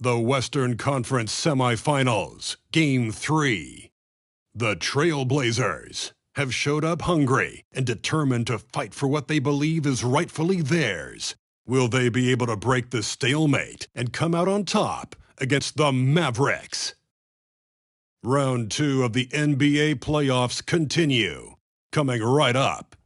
The Western Conference Semifinals, Game 3. The Trailblazers have showed up hungry and determined to fight for what they believe is rightfully theirs. Will they be able to break the stalemate and come out on top against the Mavericks? Round 2 of the NBA playoffs continue, coming right up.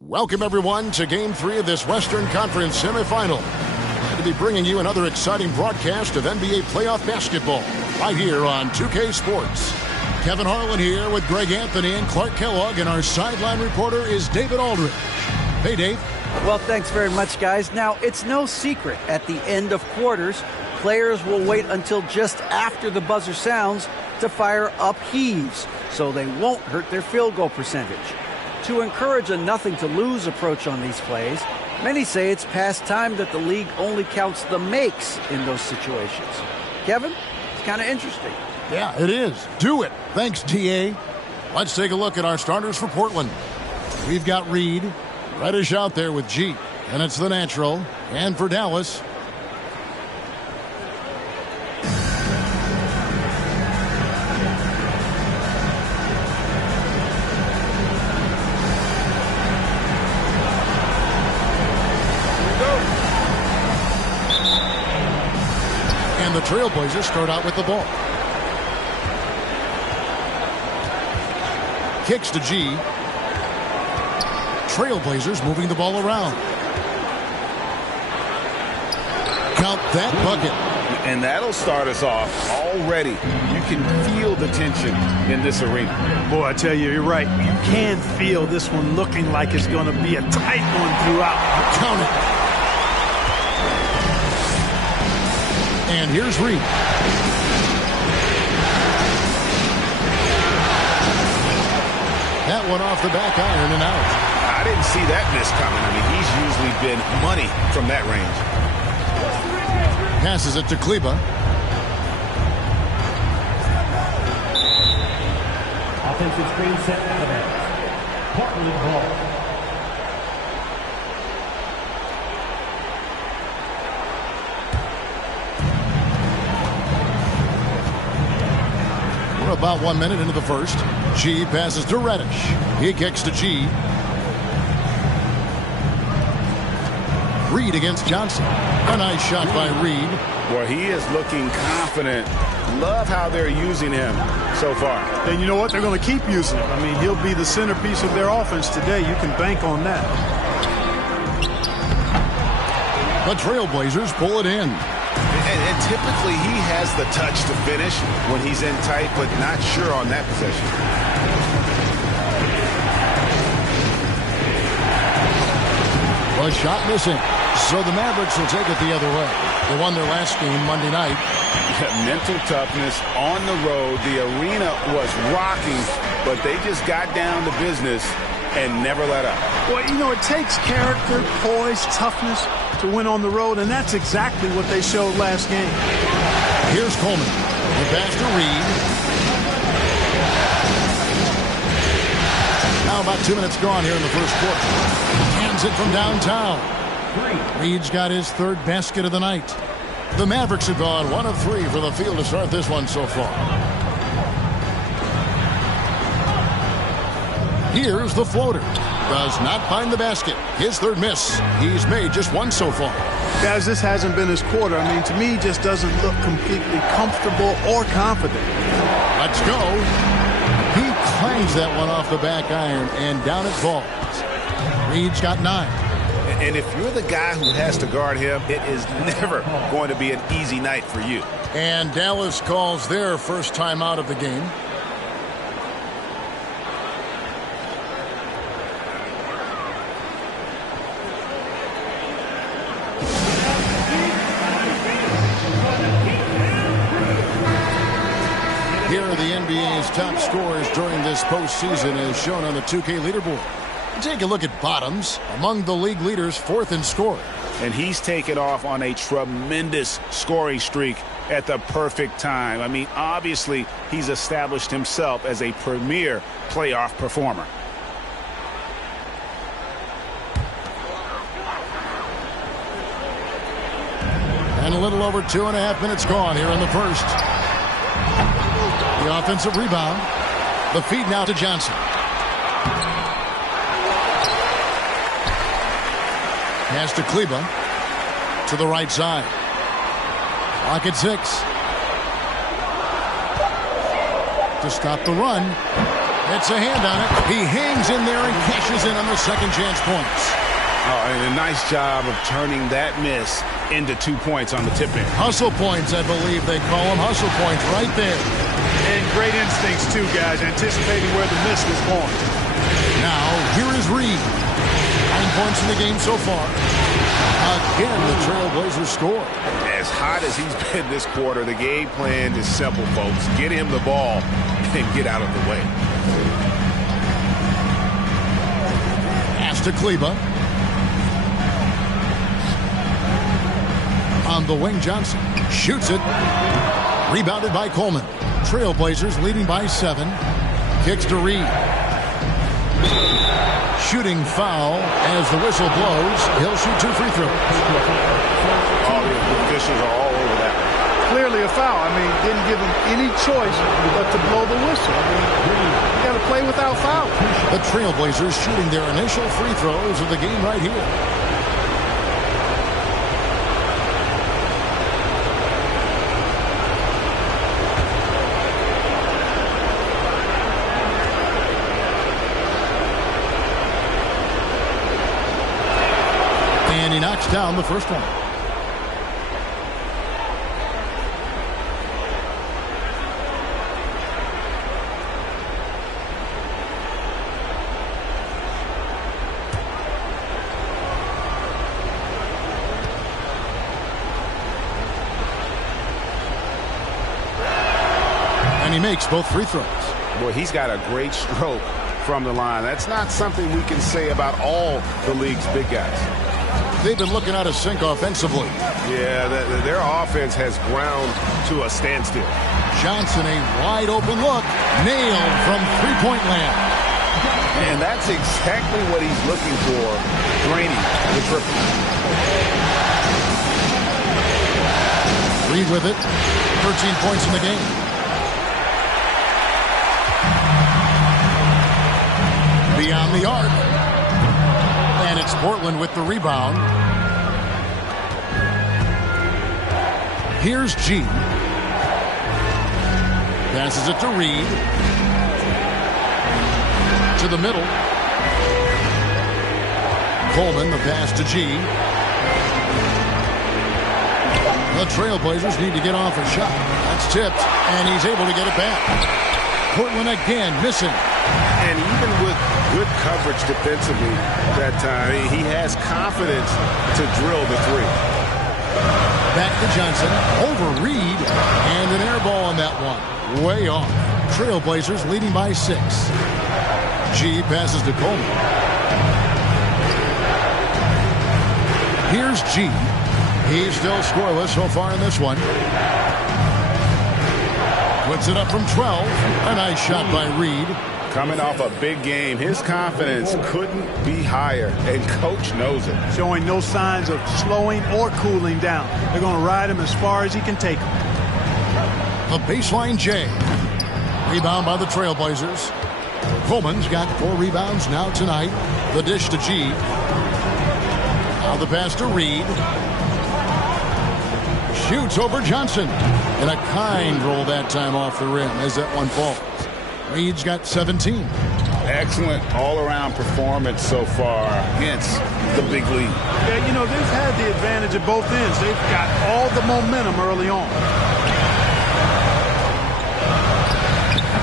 Welcome, everyone, to Game 3 of this Western Conference semifinal. Glad to be bringing you another exciting broadcast of NBA playoff basketball right here on 2K Sports. Kevin Harlan here with Greg Anthony and Clark Kellogg, and our sideline reporter is David Aldridge. Hey, Dave. Well, thanks very much, guys. Now, it's no secret at the end of quarters, players will wait until just after the buzzer sounds to fire up heaves, so they won't hurt their field goal percentage. To encourage a nothing-to-lose approach on these plays, many say it's past time that the league only counts the makes in those situations. Kevin, it's kind of interesting. Yeah, it is. Do it. Thanks, TA. Let's take a look at our starters for Portland. We've got Reed, Reddish out there with G, and it's the natural. And for Dallas, the Trailblazers start out with the ball. Kicks to G. Trailblazers moving the ball around. Count that bucket. And that'll start us off already. You can feel the tension in this arena. Boy, I tell you, you're right. You can feel this one looking like it's going to be a tight one throughout. Count it. And here's Reed. That one off the back iron and out. I didn't see that miss coming. I mean, he's usually been money from that range. Passes it to Kleba. Offensive screen set for that. Portland ball. About 1 minute into the first. G passes to Reddish. He kicks to G. Reed against Johnson. A nice shot by Reed. Well, he is looking confident. Love how they're using him so far. And you know what? They're going to keep using him. I mean, he'll be the centerpiece of their offense today. You can bank on that. The Trailblazers pull it in. And typically he has the touch to finish when he's in tight, but not sure on that possession. A shot missing. So the Mavericks will take it the other way. They won their last game Monday night. Yeah, mental toughness on the road. The arena was rocking, but they just got down to business and never let up. Well, you know, it takes character, poise, toughness to win on the road, and that's exactly what they showed last game. Here's Coleman. The pass to Reed. Now about 2 minutes gone here in the first quarter. Hands it from downtown. Reed's got his third basket of the night. The Mavericks have gone 1 of 3 for the field to start this one so far. Here's the floater. Does not find the basket. His third miss. He's made just 1 so far. Guys, this hasn't been his quarter. I mean, to me, he just doesn't look completely comfortable or confident. Let's go. He clangs that one off the back iron, and down it falls. Reed's got 9. And if you're the guy who has to guard him, it is never going to be an easy night for you. And Dallas calls their first time out of the game. Here are the NBA's top scorers during this postseason as shown on the 2K leaderboard. Take a look at Bottoms, among the league leaders, 4th in scoring. And he's taken off on a tremendous scoring streak at the perfect time. I mean, obviously, he's established himself as a premier playoff performer. And a little over 2.5 minutes gone here in the first. The offensive rebound. The feed now to Johnson. Pass to Kleba. To the right side. Clock at 6. To stop the run. It's a hand on it. He hangs in there and cashes in on the second chance points. Oh, and a nice job of turning that miss into 2 points on the tip-in. Hustle points, I believe they call them. Hustle points right there. And great instincts, too, guys, anticipating where the miss was going. Now, here is Reed. 9 points in the game so far. Again, the Trailblazers score. As hot as he's been this quarter, the game plan is simple, folks. Get him the ball and get out of the way. Pass to Kleba. On the wing, Johnson shoots it. Rebounded by Coleman. Trailblazers leading by 7. Kicks to Reed. Shooting foul as the whistle blows. He'll shoot 2 free throws. All the officials are all over that. Clearly a foul. I mean, didn't give him any choice but to blow the whistle. I mean, you got to play without foul. The Trailblazers shooting their initial free throws of the game right here. And he knocks down the first one. And he makes both free throws. Boy, he's got a great stroke from the line. That's not something we can say about all the league's big guys. They've been looking out of sync offensively. Yeah, their offense has ground to a standstill. Johnson, a wide open look. Nailed from three-point land. And that's exactly what he's looking for, draining the triple. Reed with it. 13 points in the game. Beyond the arc. And it's Portland with the rebound. Here's G. Passes it to Reed. To the middle. Coleman, the pass to G. The Trailblazers need to get off a shot. That's tipped, and he's able to get it back. Portland again missing. And even with good coverage defensively that time, he has confidence to drill the three. Back to Johnson, over Reed, and an air ball on that one. Way off. Trailblazers leading by 6. G passes to Coleman. Here's G. He's still scoreless so far in this one. Puts it up from 12. A nice shot by Reed. Coming off a big game, his confidence couldn't be higher, and coach knows it. Showing no signs of slowing or cooling down. They're going to ride him as far as he can take him. A baseline J. Rebound by the Trailblazers. Coleman's got 4 rebounds now tonight. The dish to G. Now the pass to Reed. Shoots over Johnson. And a kind roll that time off the rim as that one falls. Reed's got 17. Excellent all-around performance so far against the big lead. Yeah, you know, they've had the advantage at both ends. They've got all the momentum early on.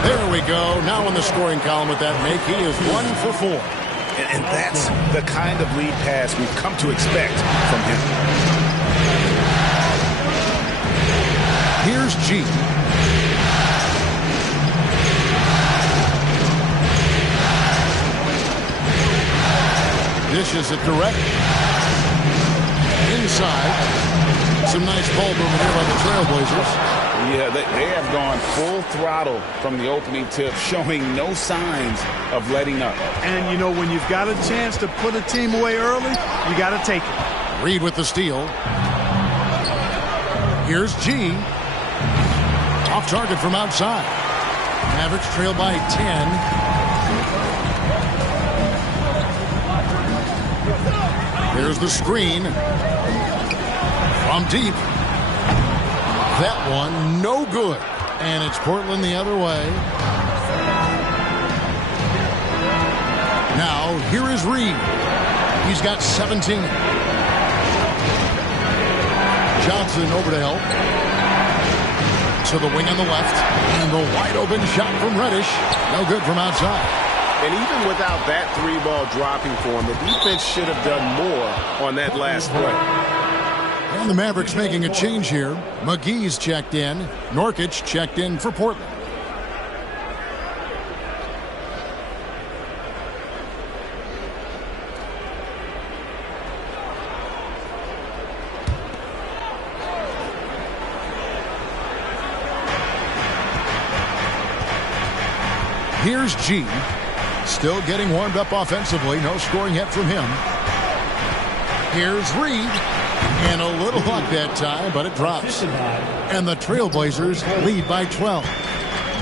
There we go. Now in the scoring column with that make, he is 1 for 4. And that's the kind of lead pass we've come to expect from him. Here's G. Dishes it direct. Inside. Some nice ball movement here by the Trailblazers. Yeah, they have gone full throttle from the opening tip, showing no signs of letting up. And, you know, when you've got a chance to put a team away early, you got to take it. Reed with the steal. Here's G. Off target from outside. Mavericks trail by 10. Here's the screen. From deep. That one, no good. And it's Portland the other way. Now, here is Reed. He's got 17. Johnson over to help. To the wing on the left. And the wide open shot from Reddish. No good from outside. And even without that three ball dropping for him, the defense should have done more on that last play. And the Mavericks making a change here. McGee's checked in. Nurkic checked in for Portland. Here's G. Still getting warmed up offensively. No scoring yet from him. Here's Reed. And a little luck that time, but it drops. And the Trailblazers lead by 12.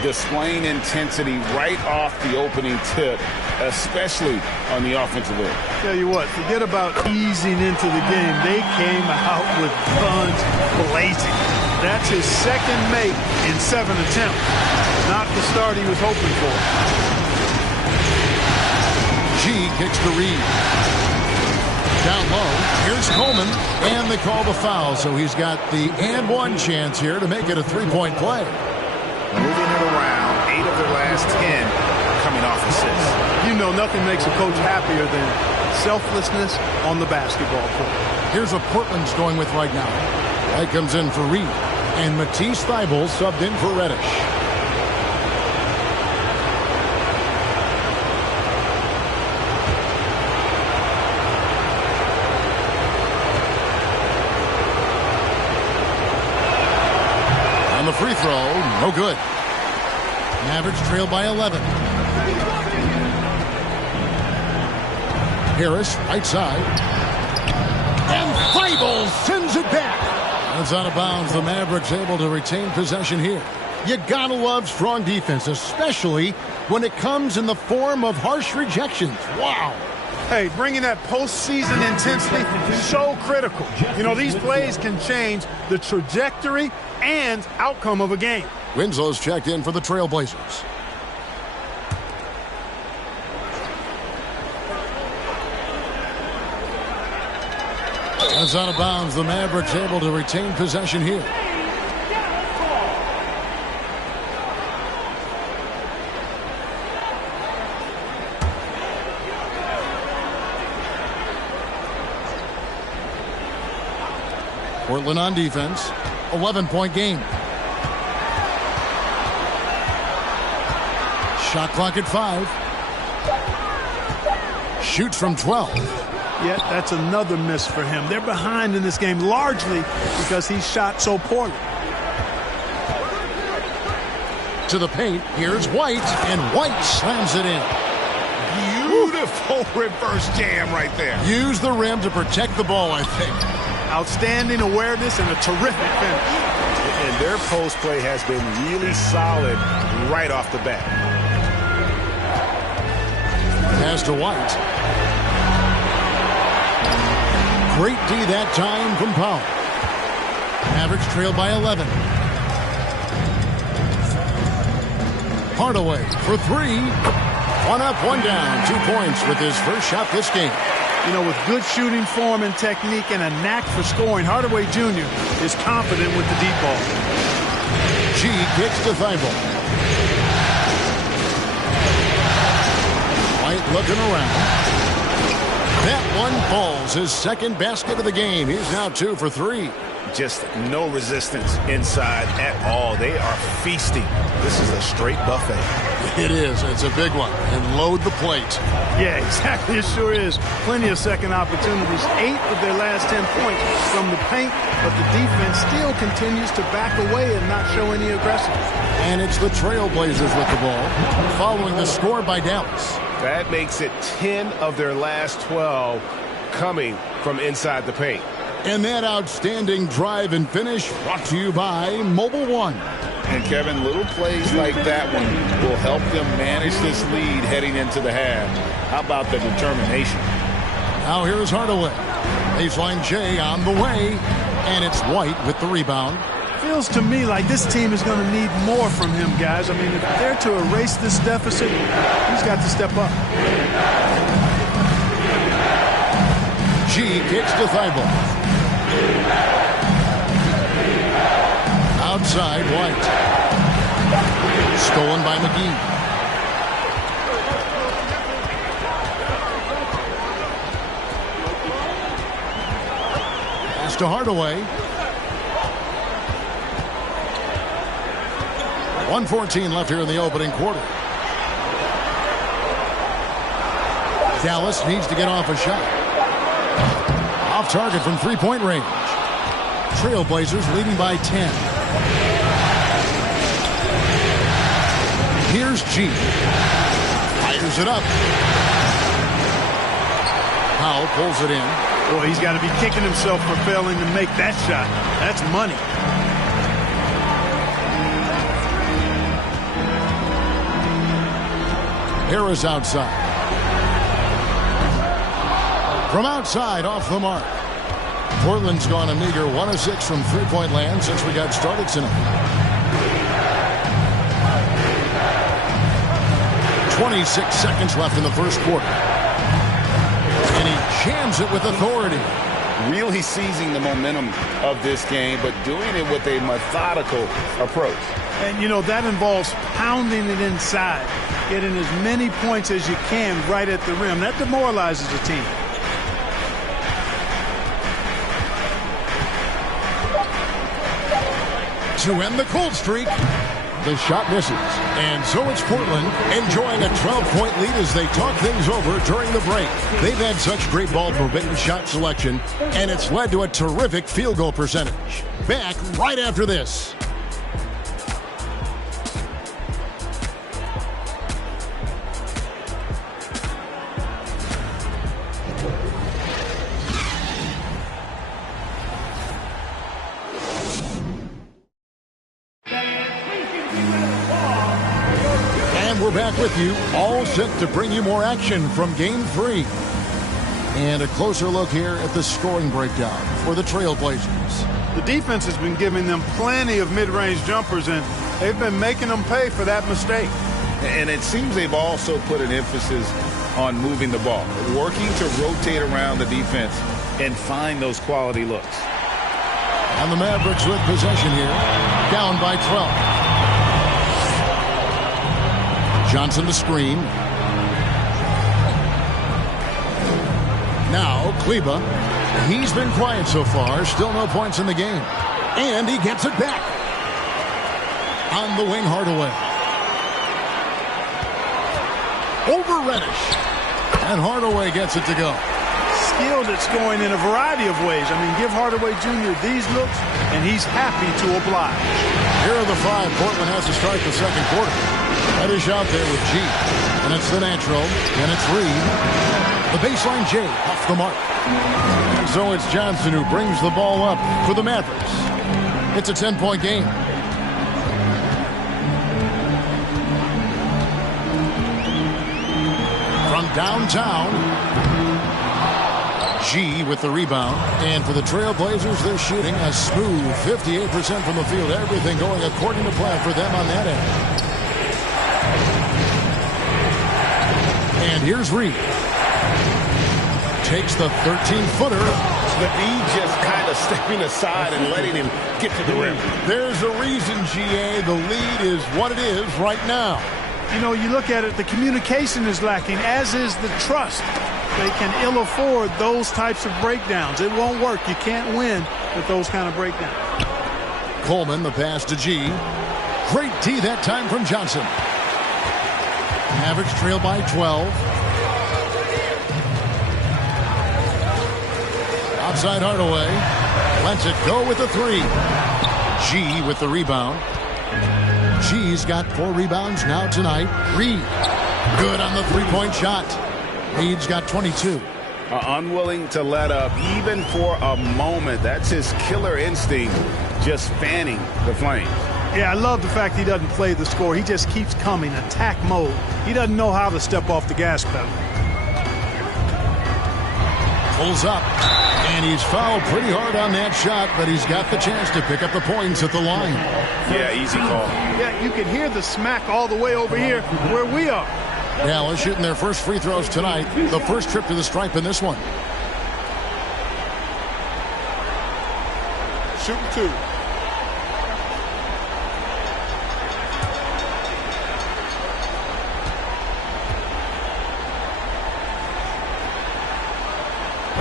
Displaying intensity right off the opening tip, especially on the offensive end. Tell you what, forget about easing into the game. They came out with guns blazing. That's his second make in 7 attempts. Not the start he was hoping for. G kicks to Reed. Down low, here's Coleman, and they call the foul, so he's got the and one chance here to make it a three-point play. Moving it around, 8 of their last 10 coming off assists. You know, nothing makes a coach happier than selflessness on the basketball court. Here's what Portland's going with right now. White comes in for Reed, and Matisse Thybulle subbed in for Reddish. The free throw, no good. Mavericks trail by 11. Harris, right side. And Thybulle sends it back. It's out of bounds. The Mavericks able to retain possession here. You gotta love strong defense, especially when it comes in the form of harsh rejections. Wow. Hey, bringing that postseason intensity is so critical. You know, these plays can change the trajectory and outcome of a game. Winslow's checked in for the Trailblazers. That's out of bounds. The Mavericks able to retain possession here. Portland on defense. 11-point game. Shot clock at 5. Shoots from 12. Yet that's another miss for him. They're behind in this game largely because he shot so poorly. To the paint. Here's White, and White slams it in. Beautiful reverse jam right there. Use the rim to protect the ball, I think. Outstanding awareness and a terrific finish. And their post play has been really solid right off the bat. Pass to White. Great D that time from Powell. Mavericks trail by 11. Hardaway for 3. 1 up, 1 down. 2 points with his first shot this game. You know, with good shooting form and technique and a knack for scoring, Hardaway Jr. is confident with the deep ball. G kicks to Thybulle. White looking around. That one falls. His second basket of the game. He's now 2 for 3. Just no resistance inside at all. They are feasting. This is a straight buffet. It is. It's a big one. And load the plate. Yeah, exactly. It sure is. Plenty of second opportunities. 8 of their last 10 points from the paint, but the defense still continues to back away and not show any aggressiveness. And it's the Trailblazers with the ball, following the score by Dallas. That makes it 10 of their last 12 coming from inside the paint. And that outstanding drive and finish brought to you by Mobile One. And Kevin, little plays like that one will help them manage this lead heading into the half. How about the determination? Now here's Hardaway. Baseline J on the way. And it's White with the rebound. Feels to me like this team is going to need more from him, guys. I mean, if they're to erase this deficit, he's got to step up. G kicks to Thibault. Outside, White. Stolen by McGee. Pass to Hardaway. 1:14 left here in the opening quarter. Dallas needs to get off a shot. Off target from three-point range. Trailblazers leading by 10. Here's G. Fires it up. Powell pulls it in. Boy, he's got to be kicking himself for failing to make that shot. That's money. Harris outside. From outside, off the mark. Portland's gone a meager 1 of 6 from three-point land since we got started tonight. 26 seconds left in the first quarter. And he jams it with authority. Really seizing the momentum of this game, but doing it with a methodical approach. And, you know, that involves pounding it inside, getting as many points as you can right at the rim. That demoralizes a team. To end the cold streak, the shot misses. And so it's Portland enjoying a 12-point lead as they talk things over during the break. They've had such great ball movement and shot selection, and it's led to a terrific field goal percentage. Back right after this. We're back with you, all set to bring you more action from Game 3. And a closer look here at the scoring breakdown for the Trailblazers. The defense has been giving them plenty of mid-range jumpers, and they've been making them pay for that mistake. And it seems they've also put an emphasis on moving the ball, working to rotate around the defense and find those quality looks. And the Mavericks with possession here, down by 12. Johnson the screen. Now Kleba. He's been quiet so far. Still no points in the game. And he gets it back. On the wing, Hardaway. Over Reddish. And Hardaway gets it to go. Skill that's going in a variety of ways. I mean, give Hardaway Jr. these looks, and he's happy to oblige. Here are the 5 Portland has to start the second quarter. Reddish out there with G. And it's the natural. And it's Reed. The baseline J off the mark. And so it's Johnson who brings the ball up for the Mavericks. It's a 10-point game. From downtown, G with the rebound. And for the Trailblazers, they're shooting a smooth 58% from the field. Everything going according to plan for them on that end. And here's Reed. Takes the 13-footer. McGee just kind of stepping aside and letting him get to the rim. There's a reason, GA. The lead is what it is right now. You know, you look at it, the communication is lacking, as is the trust. They can ill afford those types of breakdowns. It won't work. You can't win with those kind of breakdowns. Coleman, the pass to G. Great D that time from Johnson. Mavericks trail by 12. Outside Hardaway. Lets it go with the 3. G with the rebound. G's got 4 rebounds now tonight. Reed. Good on the 3-point shot. Reed's got 22. unwilling to let up even for a moment. That's his killer instinct, just fanning the flames. Yeah, I love the fact he doesn't play the score. He just keeps coming, attack mode. He doesn't know how to step off the gas pedal. Pulls up, and he's fouled pretty hard on that shot, but he's got the chance to pick up the points at the line. Yeah, easy call. Yeah, you can hear the smack all the way over here where we are. Dallas shooting their first free throws tonight. The first trip to the stripe in this one. Shooting two.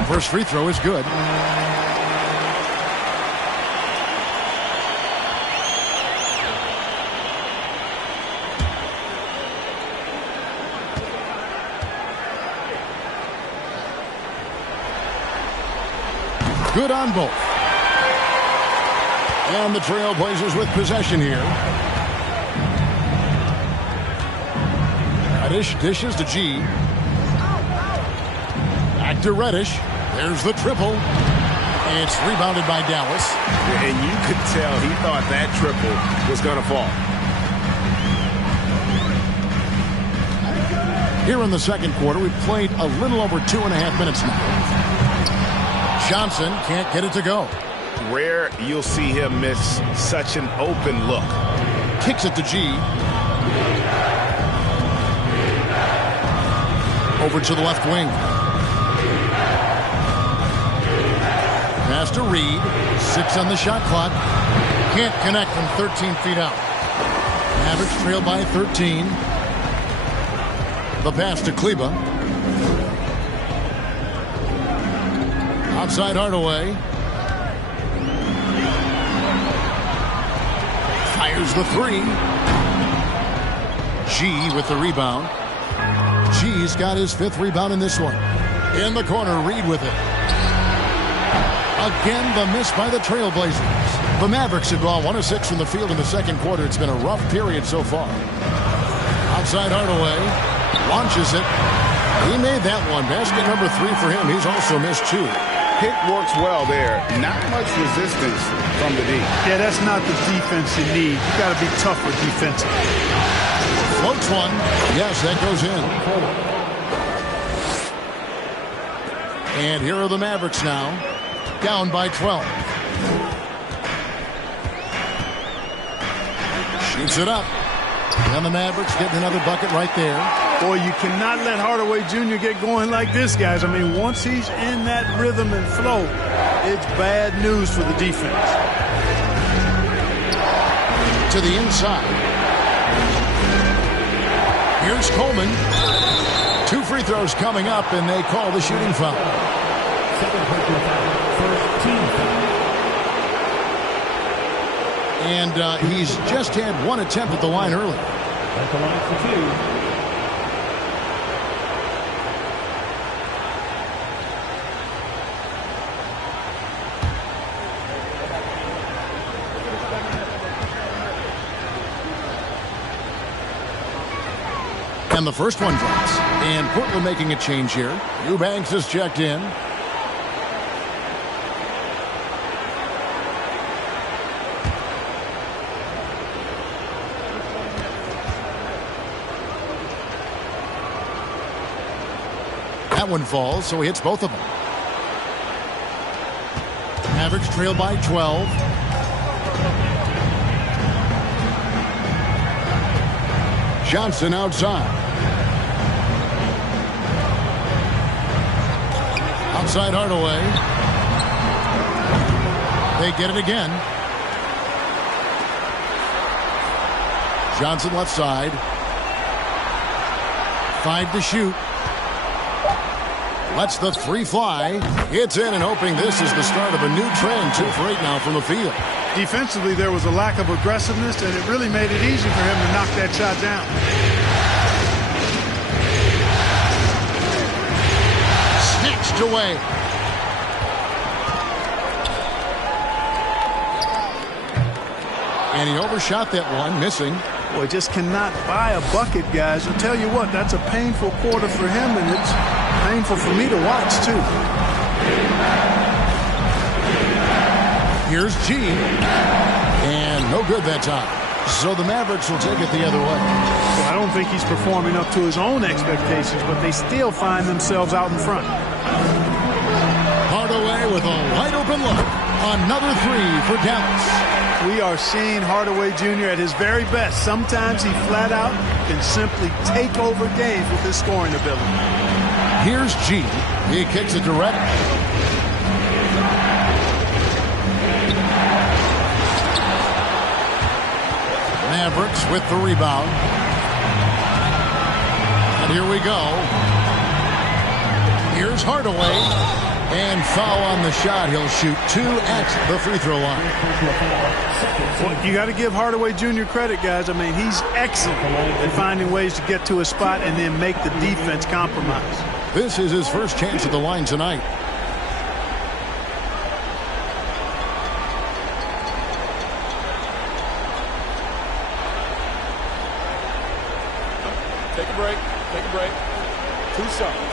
First free throw is good. Good on both. And the Trailblazers with possession here. Reddish dishes to G. Back to Reddish. There's the triple. It's rebounded by Dallas. And you could tell he thought that triple was going to fall. Here in the second quarter, we've played a little over 2.5 minutes now. Johnson can't get it to go. Rare you'll see him miss such an open look. Kicks it to G. Over to the left wing. Pass to Reed. 6 on the shot clock. Can't connect from 13 feet out. Mavericks trail by 13. The pass to Kleba. Outside Hardaway. Fires the three. G with the rebound. G's got his 5th rebound in this one. In the corner, Reed with it. Again, the miss by the Trailblazers. The Mavericks have gone 1 of 6 from the field in the second quarter. It's been a rough period so far. Outside Hardaway. Launches it. He made that one. Basket number 3 for him. He's also missed 2. Pick works well there. Not much resistance from the D. Yeah, that's not the defense you need. You got to be tougher defensively. Floats one. Yes, that goes in. And here are the Mavericks now. Down by 12. Shoots it up. And the Mavericks getting another bucket right there. Boy, you cannot let Hardaway Jr. get going like this, guys. I mean, once he's in that rhythm and flow, it's bad news for the defense. To the inside. Here's Coleman. 2 free throws coming up, and they call the shooting foul. Second personal foul. First team foul. And he's just had 1 attempt at the line early. At the line for 2. And the first one drops. And Portland making a change here. Eubanks is checked in. That one falls, so he hits both of them. Mavericks trail by 12. Johnson outside. Outside Hardaway. They get it again. Johnson left side. 5 to shoot. Lets the 3 fly. It's in, and hoping this is the start of a new trend. 2 for 8 now from the field. Defensively, there was a lack of aggressiveness, and it really made it easy for him to knock that shot down. Snatched away. And he overshot that one, missing. Boy, just cannot buy a bucket, guys. I'll tell you what, that's a painful quarter for him, and it's Painful for me to watch, too. Here's G. And no good that time. So the Mavericks will take it the other way. Well, I don't think he's performing up to his own expectations, but they still find themselves out in front. Hardaway with a wide-open look. Another three for Dallas. We are seeing Hardaway Jr. at his very best. Sometimes he flat out can simply take over games with his scoring ability. Here's G. He kicks it to Reddick. Mavericks with the rebound. And here we go. Here's Hardaway. And foul on the shot. He'll shoot 2 at the free throw line. Well, you got to give Hardaway Jr. credit, guys. I mean, he's excellent at finding ways to get to his spot and then make the defense compromise. This is his first chance at the line tonight. Take a break. Take a break. 2-something.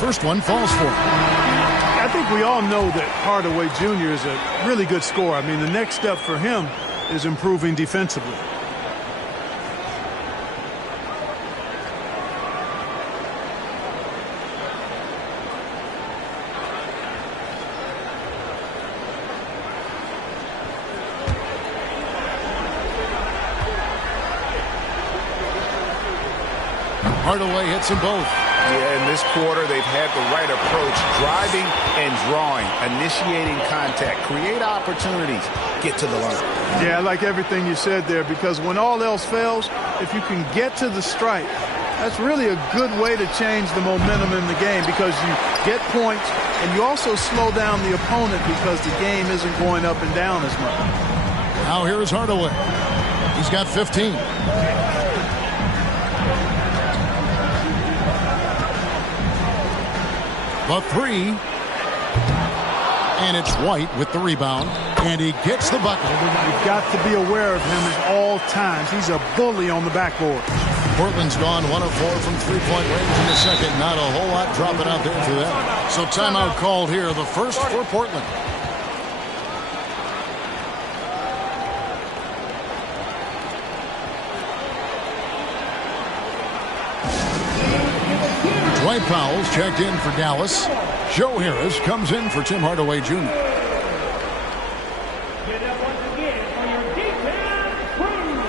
First one falls for him. I think we all know that Hardaway Jr. is a really good scorer. I mean, the next step for him is improving defensively. Hardaway hits them both. Yeah, in this quarter, they've had the right approach, driving and drawing, initiating contact, create opportunities, get to the line. Yeah, I like everything you said there, because when all else fails, if you can get to the stripe, that's really a good way to change the momentum in the game, because you get points and you also slow down the opponent because the game isn't going up and down as much. Now here is Hardaway. He's got 15. The three. And it's White with the rebound. And he gets the bucket. You've got to be aware of him at all times. He's a bully on the backboard. Portland's gone 1 of 4 from three-point range in the second. Not a whole lot dropping out there for them. So timeout called here. The first for Portland. Dwight Powell's checked in for Dallas. Joe Harris comes in for Tim Hardaway Jr. Get up once again for your defense crew.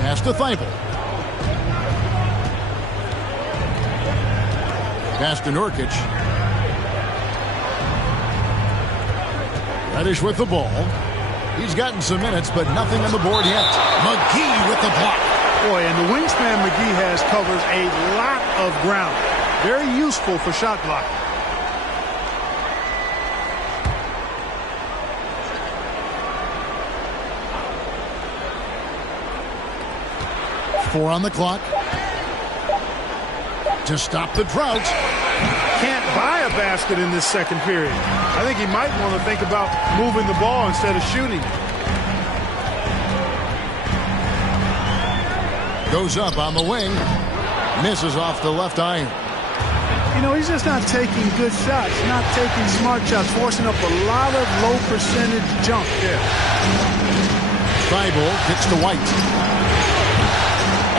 Pass to Thibault. Pass to Nurkic. Reddish with the ball. He's gotten some minutes, but nothing on the board yet. McGee with the block. Boy, and the wingspan McGee has covers a lot of ground. Very useful for shot blocking. Four on the clock. To stop the drought. Can't buy a basket in this second period. I think he might want to think about moving the ball instead of shooting it. Goes up on the wing. Misses off the left iron. You know, he's just not taking good shots, not taking smart shots, forcing up a lot of low percentage junk there. Thibault gets to White.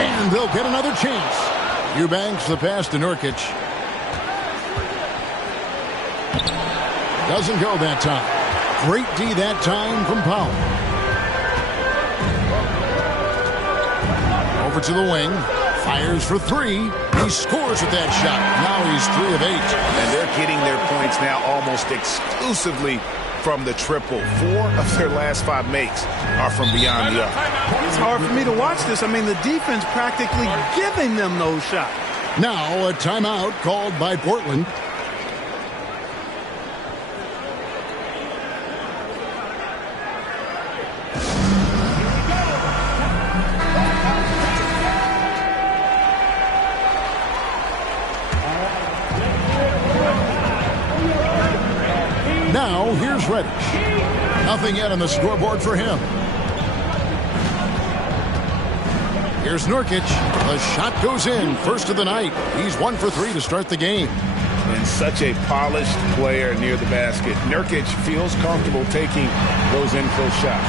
And they'll get another chance. Eubanks the pass to Nurkic. Doesn't go that time. Great D that time from Powell. Over to the wing. Fires for three. He scores with that shot. Now he's 3 of 8. And they're getting their points now almost exclusively from the triple. 4 of their last 5 makes are from beyond the arc. It's hard for me to watch this. I mean, the defense practically giving them those shots. Now a timeout called by Portland. Here's Reddish. Nothing yet on the scoreboard for him. Here's Nurkic. The shot goes in. First of the night. He's 1 for 3 to start the game. And such a polished player near the basket. Nurkic feels comfortable taking those in-close shots.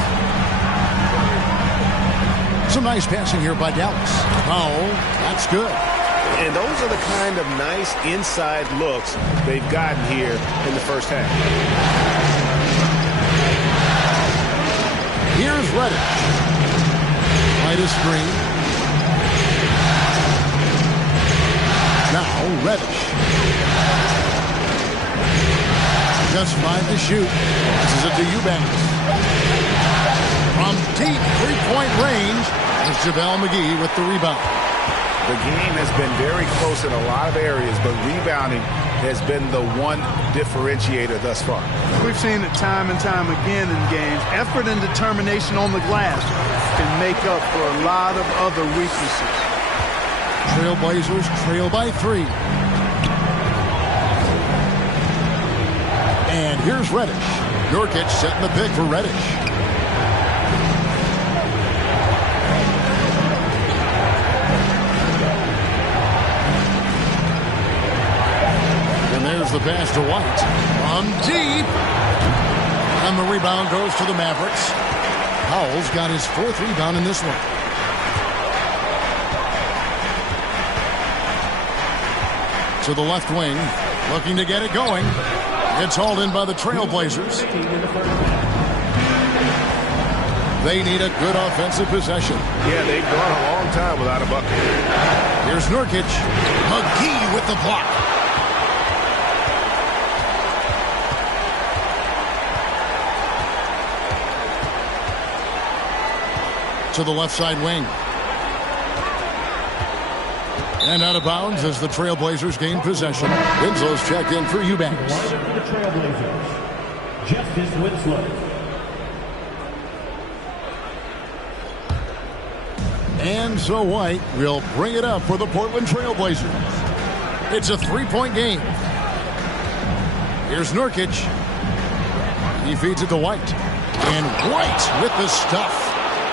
Some nice passing here by Dallas. Oh, that's good. And those are the kind of nice inside looks they've gotten here in the first half. Here's Reddish. By the screen. Now Reddish. Just 5 to shoot. This is it to Eubanks. From deep three-point range, there's JaVale McGee with the rebound. The game has been very close in a lot of areas, but rebounding has been the one differentiator thus far. We've seen it time and time again in games. Effort and determination on the glass can make up for a lot of other weaknesses. Trailblazers trail by 3. And here's Reddish. Nurkic setting the pick for Reddish. And there's the pass to White. From deep. And the rebound goes to the Mavericks. Powell's got his 4th rebound in this one. To the left wing, looking to get it going. It's hauled in by the Trailblazers. They need a good offensive possession. Yeah, they've gone a long time without a bucket. Here's Nurkic. McGee with the block. To the left side wing. And out of bounds as the Trailblazers gain possession. Winslow's checked in for Eubanks. The Trailblazers, Justice Winslow. And so White will bring it up for the Portland Trailblazers. It's a 3-point game. Here's Nurkic. He feeds it to White. And White with the stuff.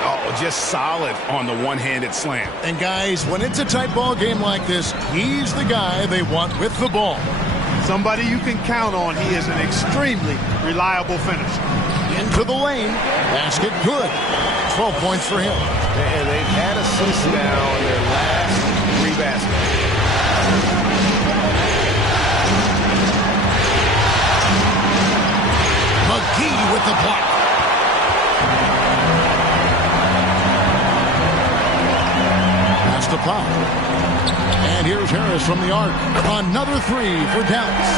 Oh, just solid on the one-handed slam. And guys, when it's a tight ball game like this, he's the guy they want with the ball. Somebody you can count on. He is an extremely reliable finisher. Into the lane. Basket good. 12 points for him. And they've had assists now in their last 3 baskets. McGee with the block. Pass to Powell. And here's Harris from the arc. Another 3 for Dallas.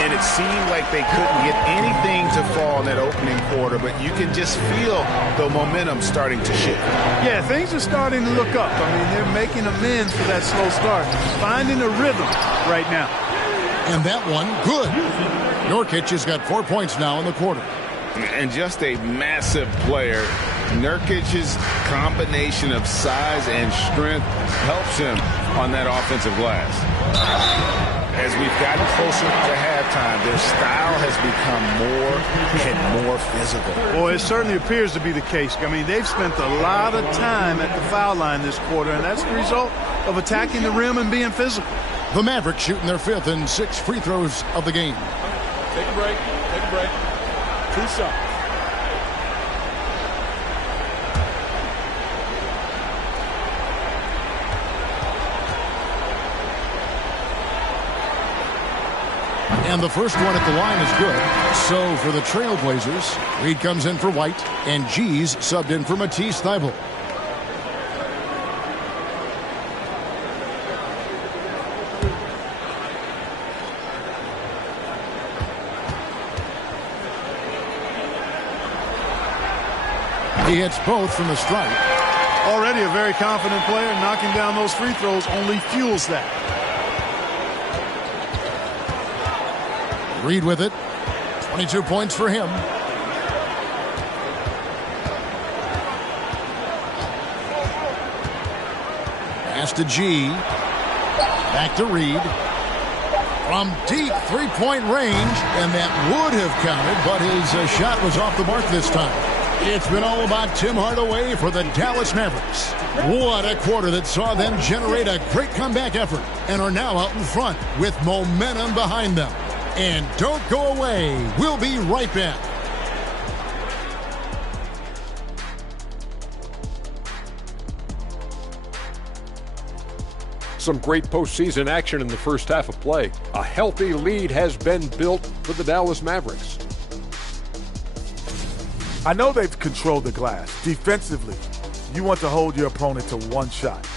And it seemed like they couldn't get anything to fall in that opening quarter, but you can just feel the momentum starting to shift. Yeah, things are starting to look up. I mean, they're making amends for that slow start. Finding a rhythm right now. And that one, good. Nurkic has got 4 points now in the quarter. And just a massive player. Nurkic's combination of size and strength helps him on that offensive glass. As we've gotten closer to halftime, their style has become more and more physical. Boy, it certainly appears to be the case. I mean, they've spent a lot of time at the foul line this quarter, and that's the result of attacking the rim and being physical. The Mavericks shooting their 5th and 6th free throws of the game. Take a break. Take a break. 2 shots. And the first one at the line is good. So for the Trailblazers, Reed comes in for White, and G's subbed in for Matisse Thybulle. He hits both from the stripe. Already a very confident player. Knocking down those free throws only fuels that. Reed with it. 22 points for him. Pass to G. Back to Reed. from deep three-point range, and that would have counted, but his shot was off the mark this time. It's been all about Tim Hardaway for the Dallas Mavericks. What a quarter that saw them generate a great comeback effort and are now out in front with momentum behind them. And don't go away. We'll be right back. Some great postseason action in the first half of play. A healthy lead has been built for the Dallas Mavericks. I know they've controlled the glass. Defensively, you want to hold your opponent to one shot.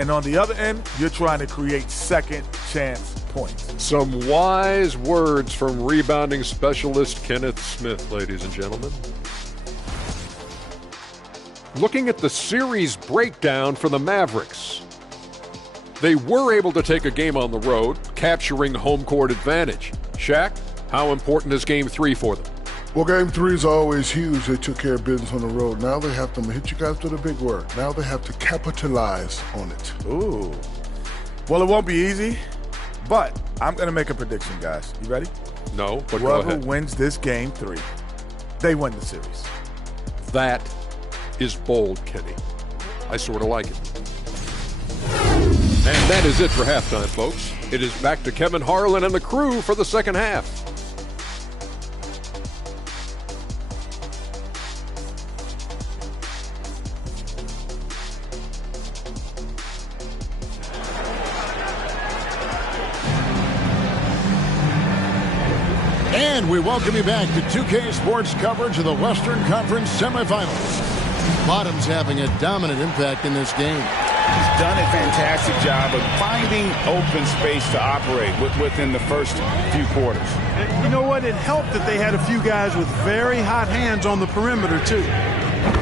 And on the other end, you're trying to create second chance points. Some wise words from rebounding specialist Kenneth Smith, ladies and gentlemen. Looking at the series breakdown for the Mavericks. They were able to take a game on the road, capturing home court advantage. Shaq, how important is Game 3 for them? Well, Game 3 is always huge. They took care of business on the road. Now they have to hit you guys with a big word. Now they have to capitalize on it. Ooh. Well, it won't be easy, but I'm going to make a prediction, guys. You ready? No, but whoever go ahead. wins this Game 3, they win the series. That is bold, Kenny. I sort of like it. And that is it for halftime, folks. It is back to Kevin Harlan and the crew for the second half. And we welcome you back to 2K Sports coverage of the Western Conference Semifinals. Bottom's having a dominant impact in this game. He's done a fantastic job of finding open space to operate within the first few quarters. And you know what? It helped that they had a few guys with very hot hands on the perimeter, too.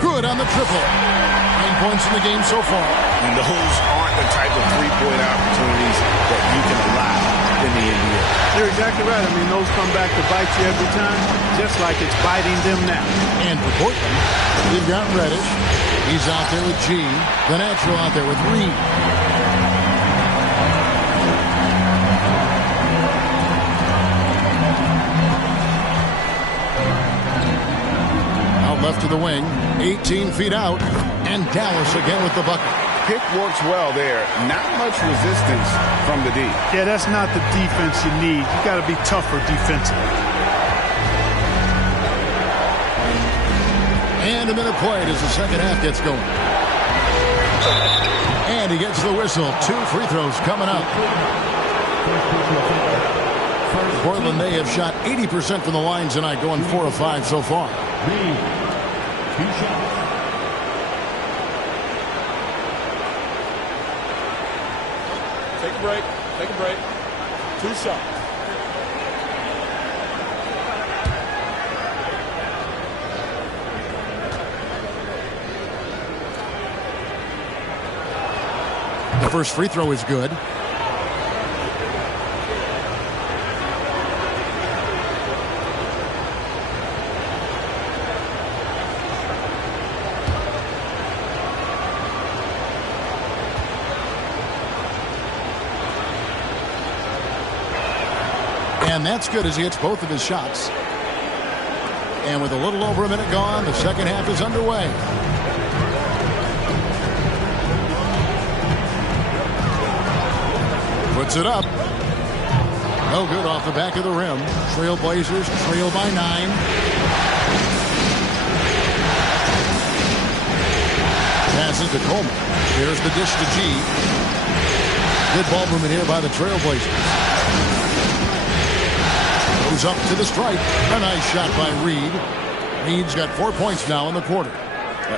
Good on the triple. 9 points in the game so far. And those aren't the type of three-point opportunities that you can allow in the NBA. You're exactly right. I mean, those come back to bite you every time, just like it's biting them now. And for Portland, they've got Reddish. He's out there with G. The natural out there with Reed. Out left to the wing. 18 feet out. And Dallas again with the bucket. Pick works well there. Not much resistance from the D. Yeah, that's not the defense you need. You got to be tougher defensively. And a minute played as the second half gets going. And he gets the whistle. 2 free throws coming up. Portland, they have shot 80% from the line tonight, going 4 of 5 so far. Take a break. Take a break. 2 shots. The first free throw is good. And that's good as he hits both of his shots. And with a little over a minute gone, the second half is underway. Puts it up. No good off the back of the rim. Trailblazers trail by 9. Passes to Coleman. Here's the dish to G. Good ball movement here by the Trailblazers. Goes up to the stripe. A nice shot by Reed. Reed's got 4 points now in the quarter.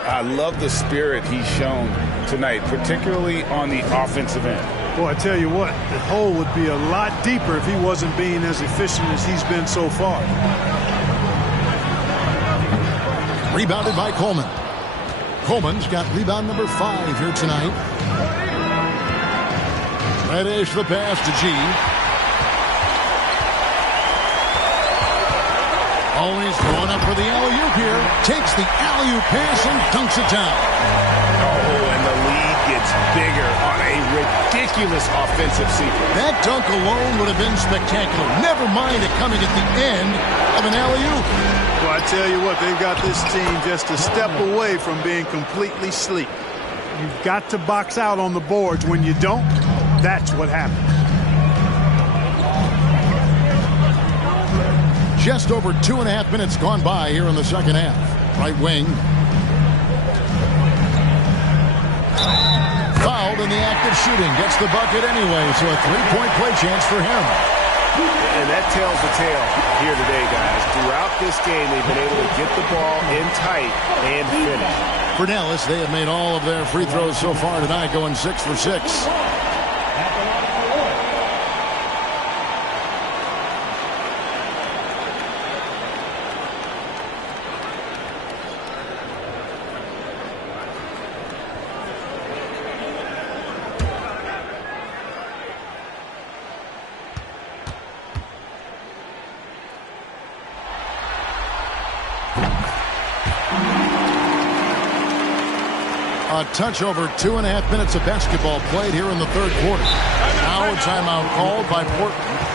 I love the spirit he's shown tonight, particularly on the offensive end. Boy, I tell you what, the hole would be a lot deeper if he wasn't being as efficient as he's been so far. Rebounded by Coleman. Coleman's got rebound number 5 here tonight. Reddish the pass to G. Always going up for the alley-oop here. Takes the alley-oop pass and dunks it down. Oh, and the lead gets bigger on a ridiculous offensive sequence. That dunk alone would have been spectacular. Never mind it coming at the end of an alley-oop. Well, I tell you what, they've got this team just a step away from being completely sleep. You've got to box out on the boards. When you don't, that's what happens. Just over 2.5 minutes gone by here in the second half. Right wing. Fouled in the act of shooting. Gets the bucket anyway, so a three-point play chance for him. And that tells the tale here today, guys. Throughout this game, they've been able to get the ball in tight and finish. For Dallas, they have made all of their free throws so far tonight, going 6 for 6. A touch over 2.5 minutes of basketball played here in the third quarter. Now a timeout called by Portland.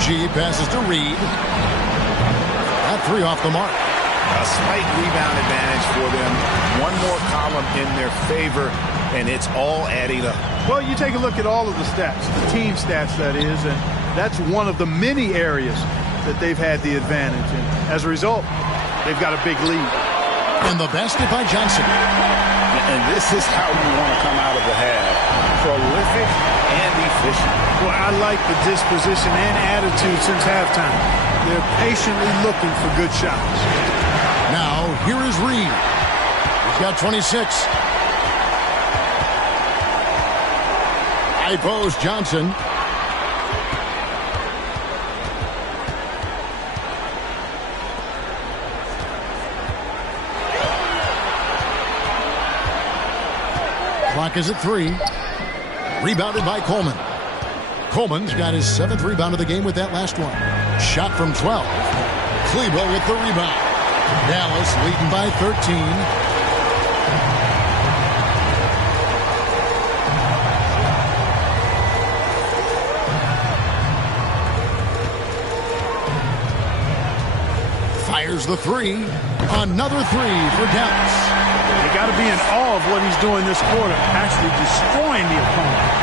G passes to Reed. That three off the mark. A slight rebound advantage for them. One more column in their favor, and it's all adding up. Well, you take a look at all of the stats, the team stats, that is, and that's one of the many areas that they've had the advantage. And as a result, they've got a big lead. And the basket by Johnson. And this is how you want to come out of the half. Prolific and efficient. Well, I like the disposition and attitude since halftime. They're patiently looking for good shots. Now, here is Reed. He's got 26. High post, Johnson. Clock is at 3. Rebounded by Coleman. Coleman's got his 7th rebound of the game with that last one. Shot from 12. Kleber with the rebound. Dallas leading by 13. Fires the three. Another three for Dallas. You got to be in awe of what he's doing this quarter, actually destroying the opponent.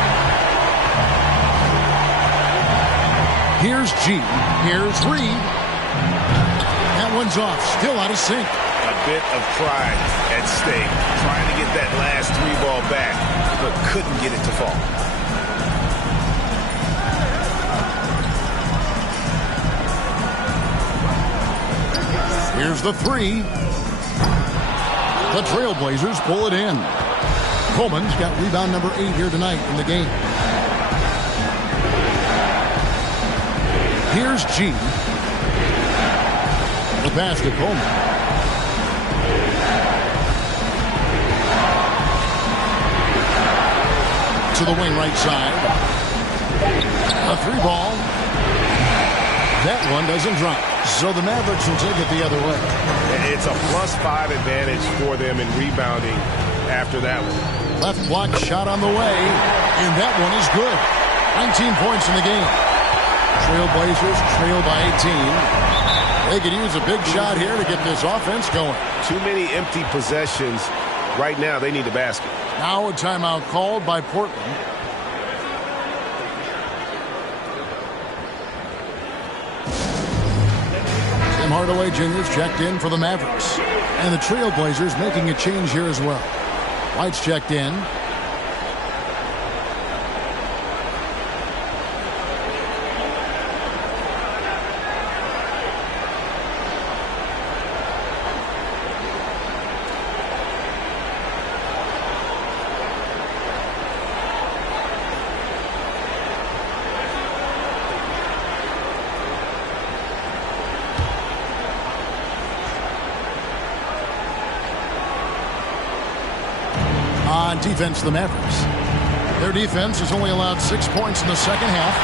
Here's G. Here's Reed. That one's off. Still out of sync. A bit of pride at stake. Trying to get that last three ball back, but couldn't get it to fall. Here's the three. The Trailblazers pull it in. Coleman's got rebound number 8 here tonight in the game. Here's G. The pass to Coleman. To the wing right side. A three ball. That one doesn't drop. So the Mavericks will take it the other way. It's a +5 advantage for them in rebounding after that one. Left block shot on the way, and that one is good. 19 points in the game. Trailblazers trail by 18. They could use a big shot here to get this offense going. Too many empty possessions. Right now, they need the basket. Now a timeout called by Portland. Tim Hardaway Jr. is checked in for the Mavericks. And the Trailblazers making a change here as well. White's checked in. On defense, the Mavericks. Their defense has only allowed 6 points in the second half.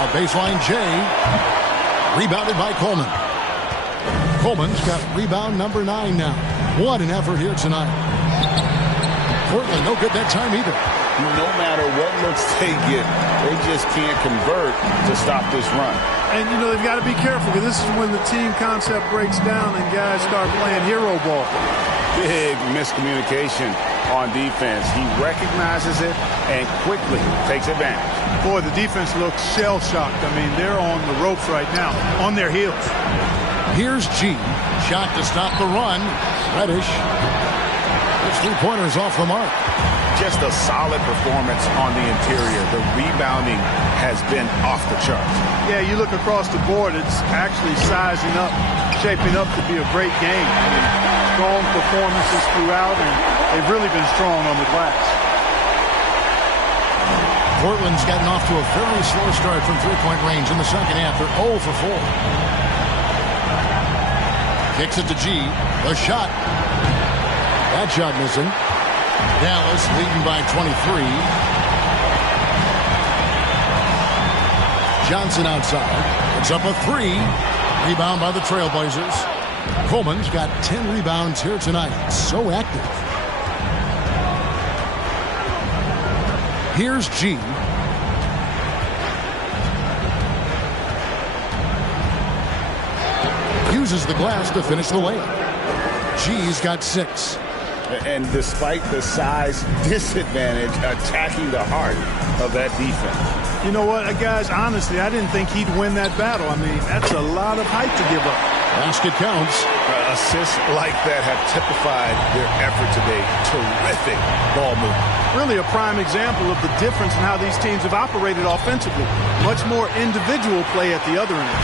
A baseline J. Rebounded by Coleman. Coleman's got rebound number 9 now. What an effort here tonight. Portland, no good that time either. No matter what looks they get, they just can't convert to stop this run. And, you know, they've got to be careful because this is when the team concept breaks down and guys start playing hero ball. Big miscommunication on defense. He recognizes it and quickly takes advantage. Boy, the defense looks shell-shocked. I mean, they're on the ropes right now, on their heels. Here's G. Shot to stop the run. Reddish. His three-pointer's off the mark. Just a solid performance on the interior. The rebounding has been off the charts. Yeah, you look across the board, it's actually sizing up, shaping up to be a great game. I mean, strong performances throughout, and they've really been strong on the glass. Portland's gotten off to a very slow start from three-point range in the second half. They're 0 for 4. Kicks it to G. The shot. That shot missing. Dallas leading by 23. Johnson outside. It's up a 3. Rebound by the Trailblazers. Coleman's got 10 rebounds here tonight. So active. Here's G. Uses the glass to finish the layup. G's got 6. And despite the size disadvantage, attacking the heart of that defense. You know what, guys, honestly, I didn't think he'd win that battle. I mean, that's a lot of height to give up. Basket counts. Assists like that have typified their effort today. Terrific ball movement. Really a prime example of the difference in how these teams have operated offensively. Much more individual play at the other end.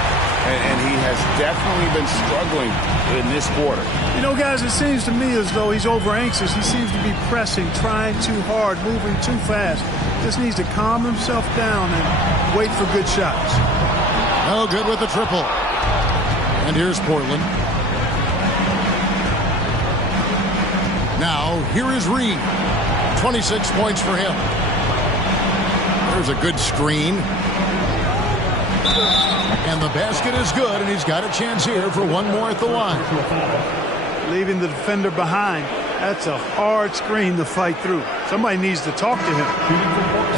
And he has definitely been struggling in this quarter. You know, guys, it seems to me as though he's over anxious. He seems to be pressing, trying too hard, moving too fast. Just needs to calm himself down and wait for good shots. No good with the triple. And here's Portland. Now, here is Reed. 26 points for him. There's a good screen. And the basket is good, and he's got a chance here for one more at the line. Leaving the defender behind. That's a hard screen to fight through. Somebody needs to talk to him.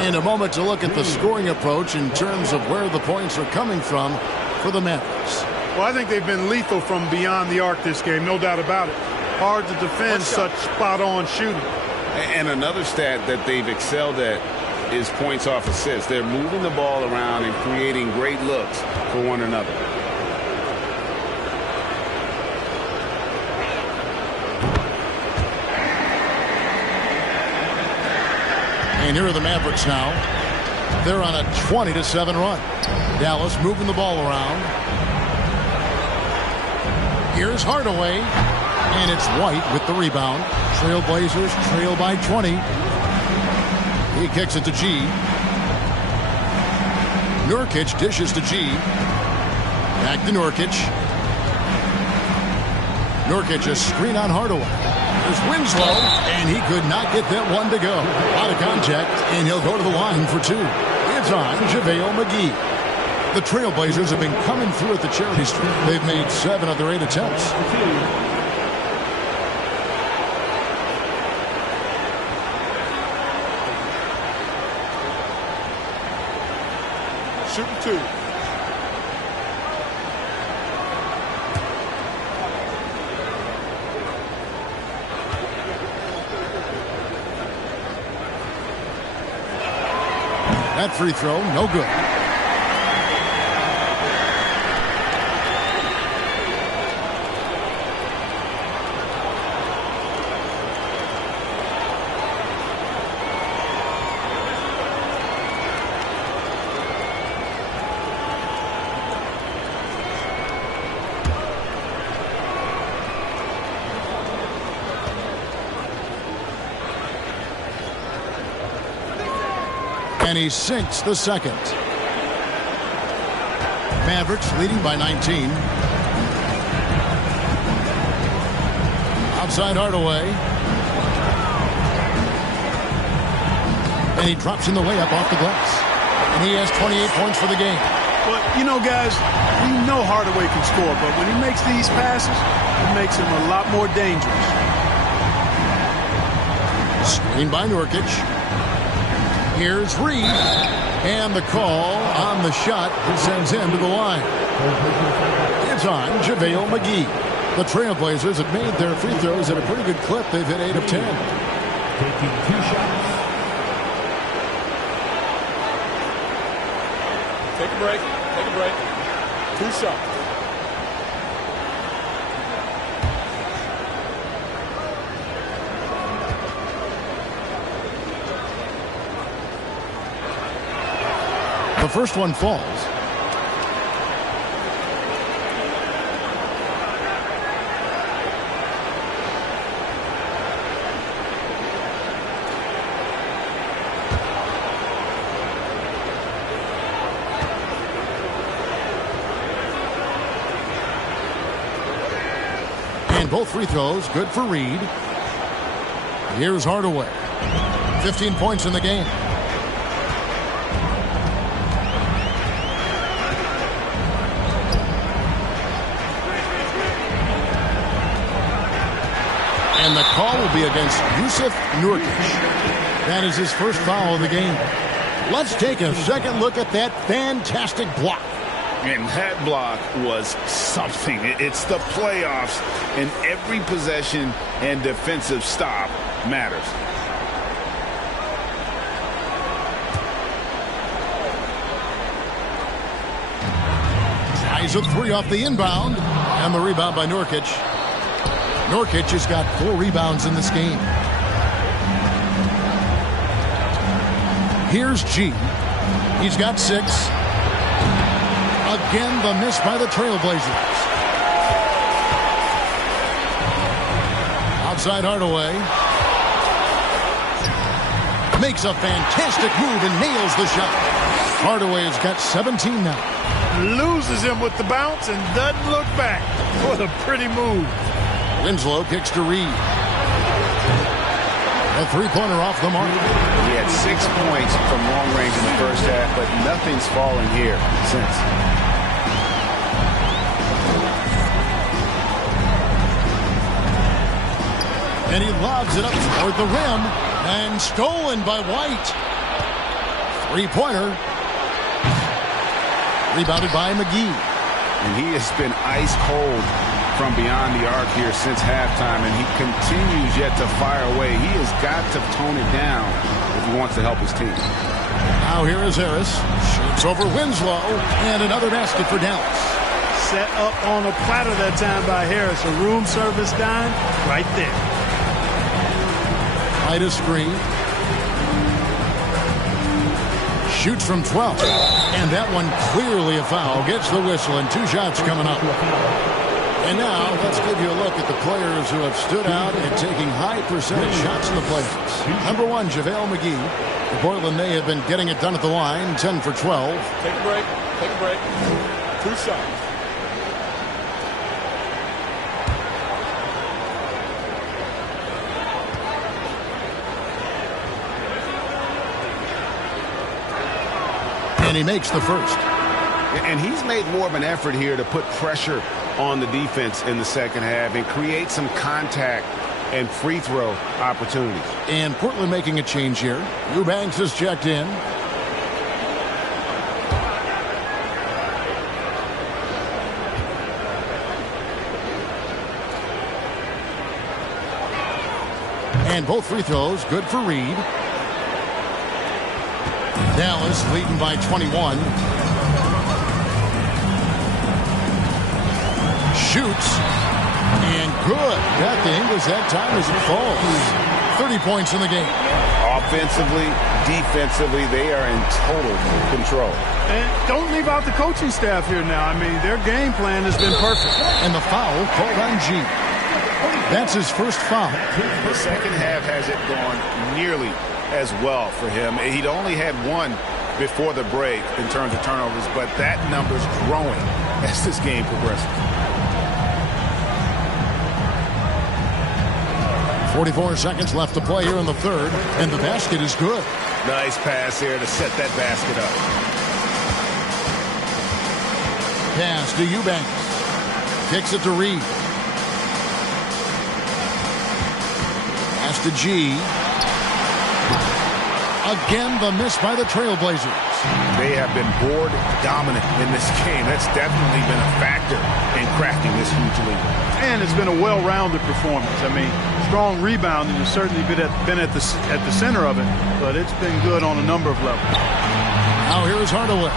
And a moment to look at the scoring approach in terms of where the points are coming from for the Mavericks. Well, I think they've been lethal from beyond the arc this game, no doubt about it. Hard to defend such spot-on shooting. And another stat that they've excelled at is points off assists. They're moving the ball around and creating great looks for one another. And here are the Mavericks now. They're on a 20-7 run. Dallas moving the ball around. Here's Hardaway. And it's White with the rebound. Trailblazers trail by 20. He kicks it to G. Nurkic dishes to G. Back to Nurkic. Nurkic a screen on Hardaway. There's Winslow, and he could not get that one to go. Out of contact, and he'll go to the line for 2. It's on JaVale McGee. The Trailblazers have been coming through at the charity stripe. They've made 7 of their 8 attempts. Shooting 2. That free throw, no good. And he sinks the second. Mavericks leading by 19. Outside Hardaway. And he drops in the layup off the glass. And he has 28 points for the game. Well, you know, guys, we know Hardaway can score, but when he makes these passes, it makes him a lot more dangerous. Screen by Nurkic. Here's Reed. And the call on the shot sends him to the line. It's on JaVale McGee. The Trailblazers have made their free throws at a pretty good clip. They've hit 8 of 10. Taking 2 shots. Take a break. Take a break. 2 shots. The first one falls. And both free throws good for Reed. Here's Hardaway. 15 points in the game. And the call will be against Jusuf Nurkic. That is his first foul of the game. Let's take a second look at that fantastic block. And that block was something. It's the playoffs, and every possession and defensive stop matters. Tries a three off the inbound, and the rebound by Nurkic. Nurkic has got 4 rebounds in this game. Here's G. He's got 6. Again, the miss by the Trailblazers. Outside Hardaway. Makes a fantastic move and nails the shot. Hardaway has got 17 now. Loses him with the bounce and doesn't look back. What a pretty move. Winslow kicks to Reed. A three-pointer off the mark. He had 6 points from long range in the first half, but nothing's fallen here since. And he lobs it up toward the rim, and stolen by White. Three-pointer. Rebounded by McGee. And he has been ice cold from beyond the arc here since halftime, and he continues yet to fire away. He has got to tone it down if he wants to help his team. Now here is Harris. Shoots over Winslow, and another basket for Dallas. Set up on a platter that time by Harris. A room service dime right there. Ida screen. Shoots from 12. And that one clearly a foul. Gets the whistle, and 2 shots coming up. And now let's give you a look at the players who have stood out and taking high percentage shots in the playoffs. Number 1, JaVale McGee. For Portland, they have been getting it done at the line. 10 for 12. Take a break. Take a break. 2 shots. And he makes the first. And he's made more of an effort here to put pressure on the defense in the second half and create some contact and free throw opportunities. And Portland making a change here. Eubanks has checked in. And both free throws good for Reed. Dallas leading by 21. Shoots. And good. Got the English that time as it falls. 30 points in the game. Offensively, defensively, they are in total control. And don't leave out the coaching staff here now. I mean, their game plan has been perfect. And the foul called on G. That's his first foul. The second half hasn't gone nearly as well for him. He'd only had 1 before the break in terms of turnovers, but that number's growing as this game progresses. 44 seconds left to play here in the third, and the basket is good. Nice pass here to set that basket up. Pass to Eubanks. Kicks it to Reed. Pass to G. Again, the miss by the Trailblazers. They have been board dominant in this game. That's definitely been a factor in crafting this huge lead. And it's been a well-rounded performance. I mean, strong rebounding has certainly been at the center of it, but it's been good on a number of levels. Now here is Hardaway.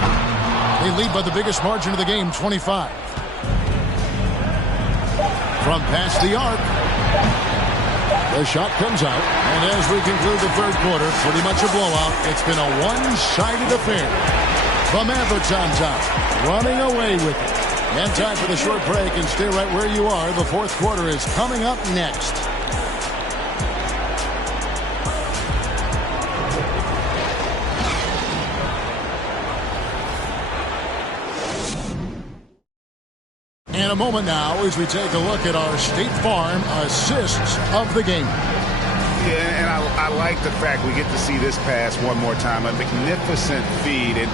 They lead by the biggest margin of the game, 25. From past the arc. The shot comes out, and as we conclude the third quarter, pretty much a blowout. It's been a one-sided affair. The Mavericks on top, running away with it. And time for the short break, and stay right where you are. The fourth quarter is coming up next. In a moment now as we take a look at our State Farm assists of the game. Yeah, and I like the fact we get to see this pass one more time. A magnificent feed, and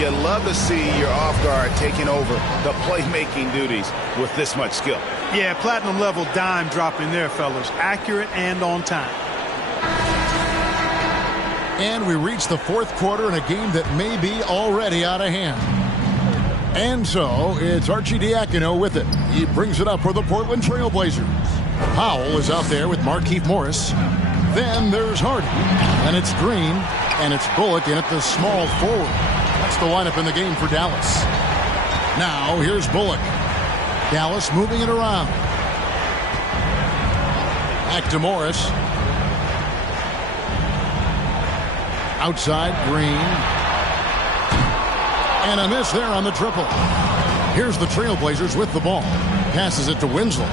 you love to see your off guard taking over the playmaking duties with this much skill. Yeah, platinum level dime dropping there, fellas. Accurate and on time. And we reach the fourth quarter in a game that may be already out of hand. And so, it's Archie Diacono with it. He brings it up for the Portland Trailblazers. Powell is out there with Markieff Morris. Then there's Hardy. And it's Green. And it's Bullock in at the small forward. That's the lineup in the game for Dallas. Now, here's Bullock. Dallas moving it around. Back to Morris. Outside, Green. And a miss there on the triple. Here's the Trailblazers with the ball. Passes it to Winslow.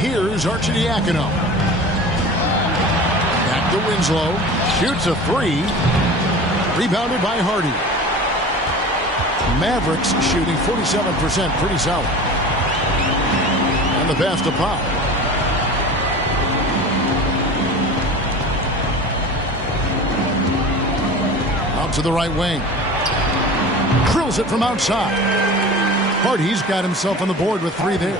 Here's Archie Diacono. Back to Winslow. Shoots a three. Rebounded by Hardy. Mavericks shooting 47%. Pretty solid. And the pass to Powell. To the right wing. Drills it from outside. Hardy's got himself on the board with three there.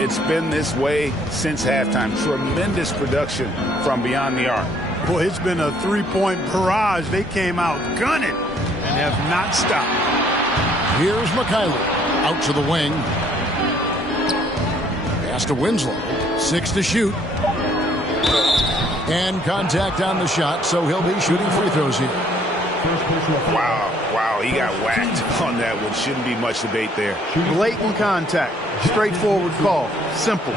It's been this way since halftime. Tremendous production from beyond the arc. Boy, it's been a three-point barrage. They came out gunning and have not stopped. Here's Mikhailuk out to the wing. Pass to Winslow. 6 to shoot. And contact on the shot, so he'll be shooting free throws here. Wow, he got whacked on that one. Shouldn't be much debate there. Blatant contact. Straightforward call. Simple.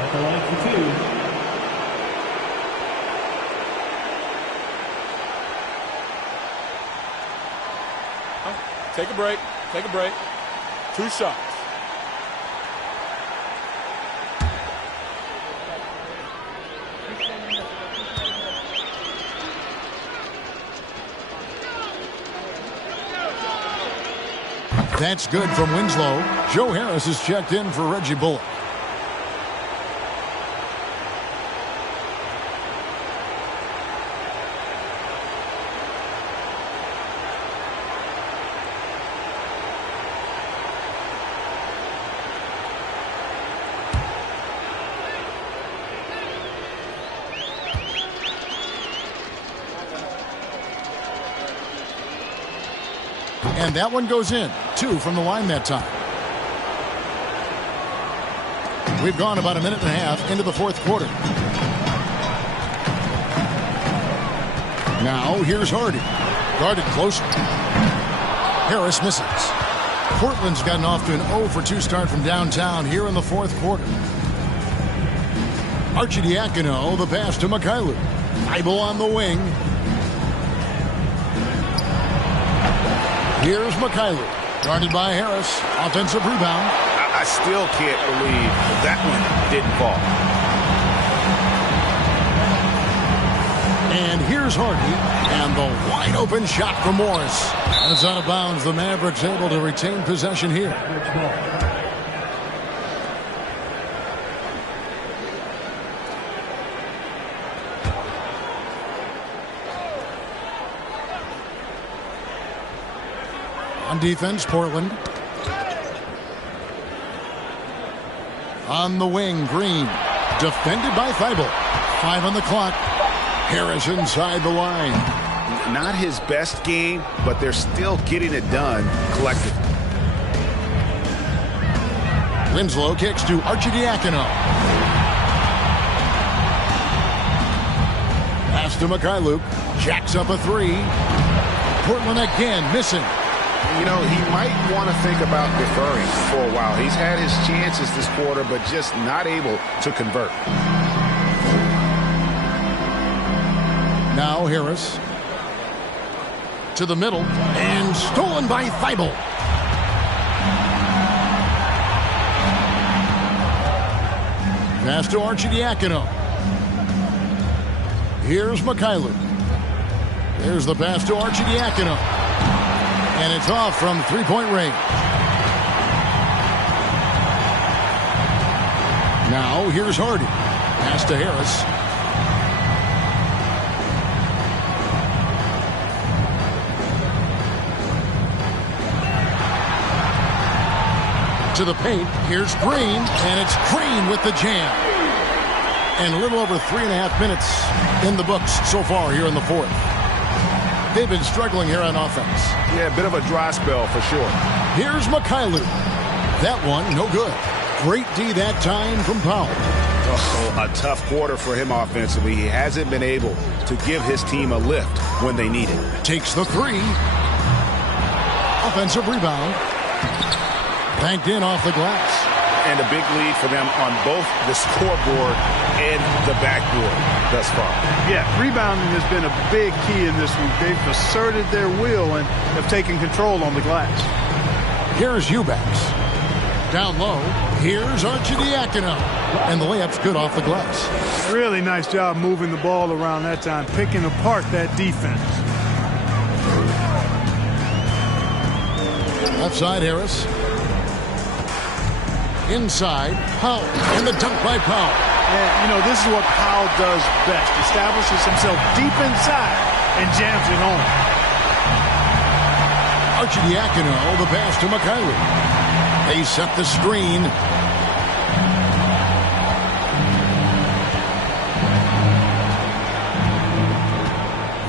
Take a break. Take a break. 2 shots. That's good from Winslow. Joe Harris is checked in for Reggie Bullock. And that one goes in. 2 from the line that time. We've gone about a minute and a half into the fourth quarter. Now here's Hardy. Guarded closely. Harris misses. Portland's gotten off to an 0 for 2 start from downtown here in the fourth quarter. Archie Diacono, the pass to Mikhailuk. Bible on the wing. Here's Mikhailuk. Guarded by Harris. Offensive rebound. I still can't believe that one didn't fall. And here's Hardy. And the wide open shot from Morris. And it's out of bounds. The Mavericks able to retain possession here. On defense, Portland. On the wing, Green. Defended by Thibault. 5 on the clock. Harris inside the line. Not his best game, but they're still getting it done collectively. Winslow kicks to Arcidiacono. Pass to Mikhailuk. Jacks up a 3. Portland again missing. You know, he might want to think about deferring for a while. He's had his chances this quarter, but just not able to convert. Now Harris. To the middle. And stolen by Thibault. Pass to Arcidiacono. Here's Mikhailuk. There's the pass to Arcidiacono. And it's off from three-point range. Now here's Hardy. Pass to Harris. To the paint. Here's Green. And it's Green with the jam. And a little over 3.5 minutes in the books so far here in the fourth. They've been struggling here on offense. Yeah, a bit of a dry spell for sure. Here's Mikhailuk. That one, no good. Great D that time from Powell. Oh, a tough quarter for him offensively. He hasn't been able to give his team a lift when they need it. Takes the 3. Offensive rebound. Banked in off the glass. And a big lead for them on both the scoreboard and the backboard thus far. Yeah, rebounding has been a big key in this week. They've asserted their will and have taken control on the glass. Here's Eubanks. Down low. Here's Arcidiacono. And the layup's good off the glass. Really nice job moving the ball around that time, picking apart that defense. Left side, Harris. Inside, Powell, and the dunk by Powell. And, you know, this is what Powell does best. Establishes himself deep inside and jams it home. Arcidiacono, the pass to Mikhailuk. They set the screen.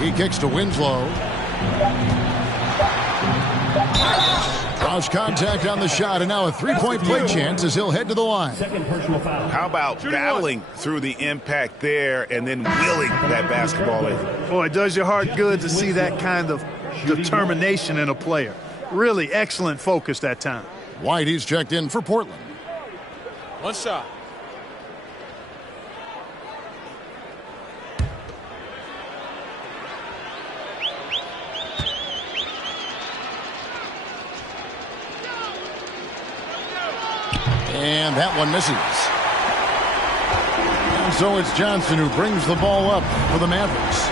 He kicks to Winslow. Cross contact on the shot, and now a three-point play chance as he'll head to the line. How about battling through the impact there and then wheeling that basketball in? Boy, it does your heart good to see that kind of determination in a player. Really excellent focus that time. Whitey's checked in for Portland. One shot. And that one misses. And so it's Johnson who brings the ball up for the Mavericks.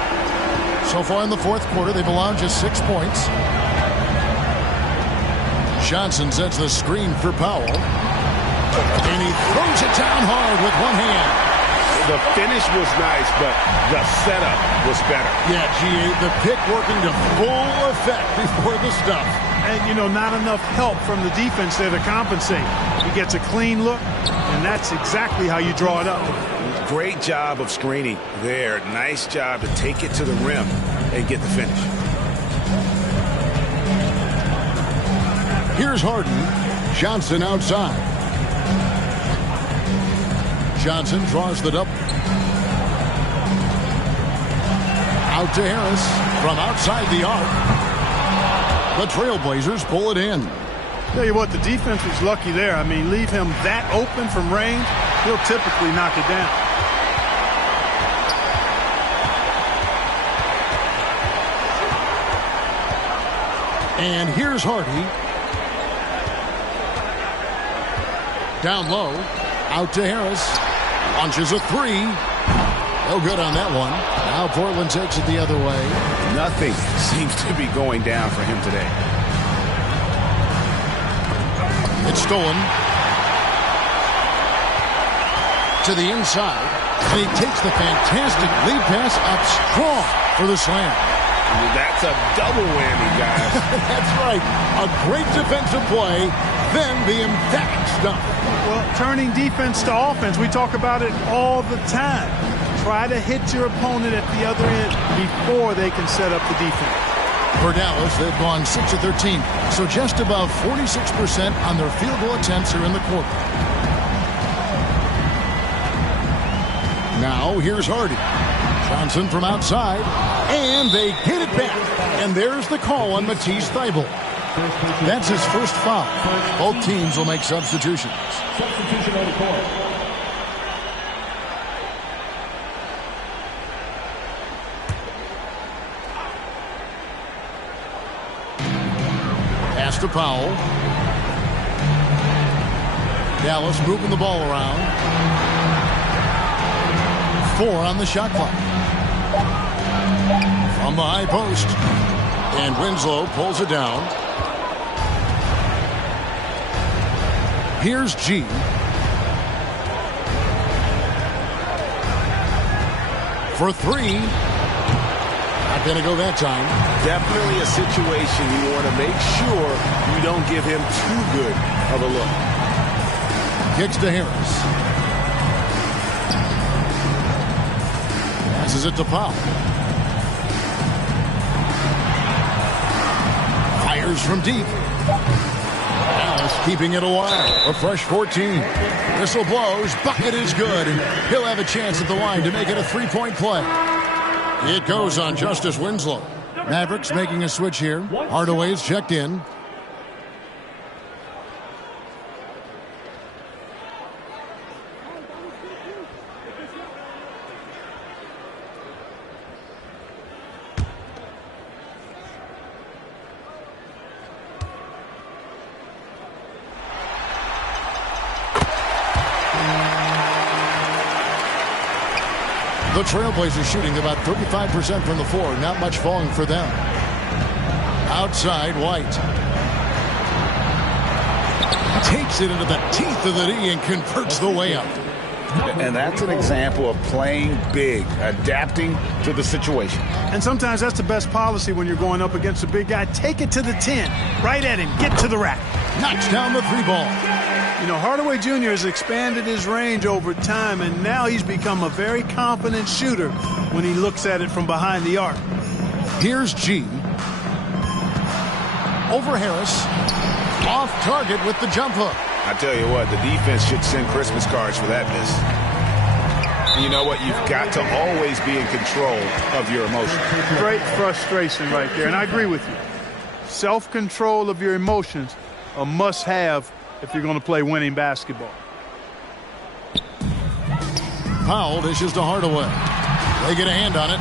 So far in the fourth quarter, they've allowed just 6 points. Johnson sets the screen for Powell. And he throws it down hard with one hand. The finish was nice, but the setup was better. Yeah, the pick working to full effect before the stuff. And, you know, not enough help from the defense there to compensate. He gets a clean look, and that's exactly how you draw it up. Great job of screening there. Nice job to take it to the rim and get the finish. Here's Harden. Johnson outside. Johnson draws the double. Out to Harris from outside the arc. The Trailblazers pull it in. Tell you what, the defense was lucky there. I mean, leave him that open from range, he'll typically knock it down. And here's Hardy. Down low. Out to Harris. Launches a 3. No good on that one. Now Portland takes it the other way. Nothing seems to be going down for him today. It's stolen. To the inside. And he takes the fantastic lead pass up strong for the slam. That's a double whammy, guys. That's right. A great defensive play, then the emphatic stop. Well, turning defense to offense, we talk about it all the time. Try to hit your opponent at the other end before they can set up the defense. For Dallas, they've gone 6 of 13, so just above 46% on their field goal attempts here in the quarter. Now, here's Hardy. Johnson from outside, and they get it back. And there's the call on Matisse Thybulle. That's his first foul. Both teams will make substitutions. Substitution on the court. Pass to Powell. Dallas moving the ball around. 4 on the shot clock. From the high post. And Winslow pulls it down. Here's G. For 3. Not going to go that time. Definitely a situation you want to make sure you don't give him too good of a look. Kicks to Harris. Passes it to Powell. Fires from deep. Dallas keeping it a while. A fresh 14. Whistle blows. Bucket is good. And he'll have a chance at the line to make it a 3-point play. It goes on Justice Winslow. Mavericks making a switch here. Hardaway's checked in. The Trailblazers shooting about 35% from the floor. Not much falling for them. Outside, White. Takes it into the teeth of the knee and converts the layup. And that's an example of playing big, adapting to the situation. And sometimes that's the best policy when you're going up against a big guy. Take it to the 10. Right at him. Get to the rack. Knocks down the 3-ball. You know, Hardaway Jr. has expanded his range over time, and now he's become a very confident shooter when he looks at it from behind the arc. Here's G. Over Harris. Off target with the jump hook. I tell you what, the defense should send Christmas cards for that miss. You know what? You've got to always be in control of your emotions. Great frustration right there, and I agree with you. Self-control of your emotions, a must-have if you're going to play winning basketball. Powell dishes to Hardaway. They get a hand on it.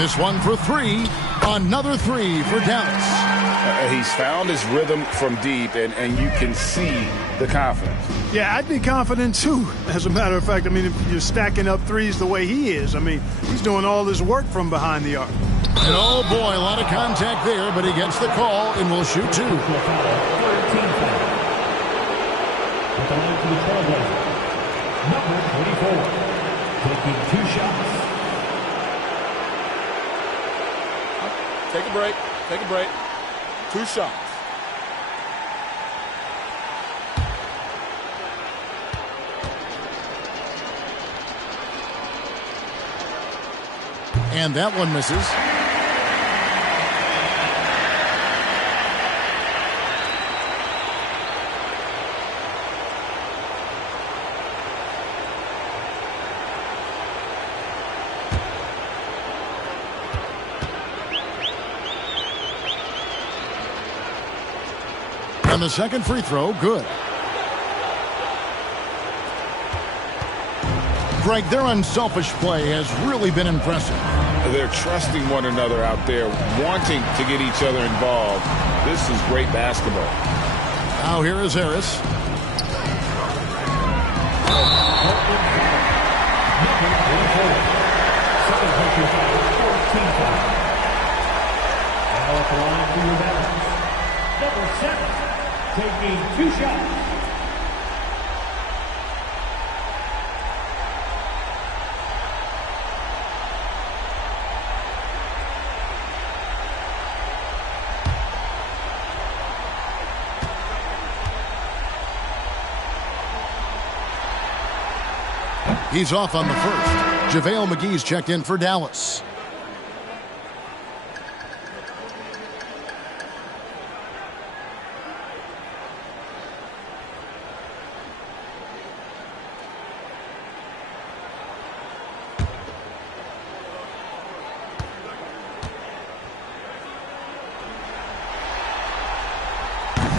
This one for 3. Another 3 for Dallas. He's found his rhythm from deep, and you can see the confidence. Yeah, I'd be confident too. As a matter of fact, I mean, if you're stacking up threes the way he is, I mean, he's doing all this work from behind the arc. And oh boy, a lot of contact there, but he gets the call and will shoot 2. At the line for the Trailblazers, number 24, taking 2 shots. Take a break. Take a break. 2 shots. And that one misses. And the second free throw, good. Greg, their unselfish play has really been impressive. They're trusting one another out there, wanting to get each other involved. This is great basketball. Now here is Harris. Now at the line for your balance, number 7, taking 2 shots. He's off on the first. JaVale McGee's checked in for Dallas.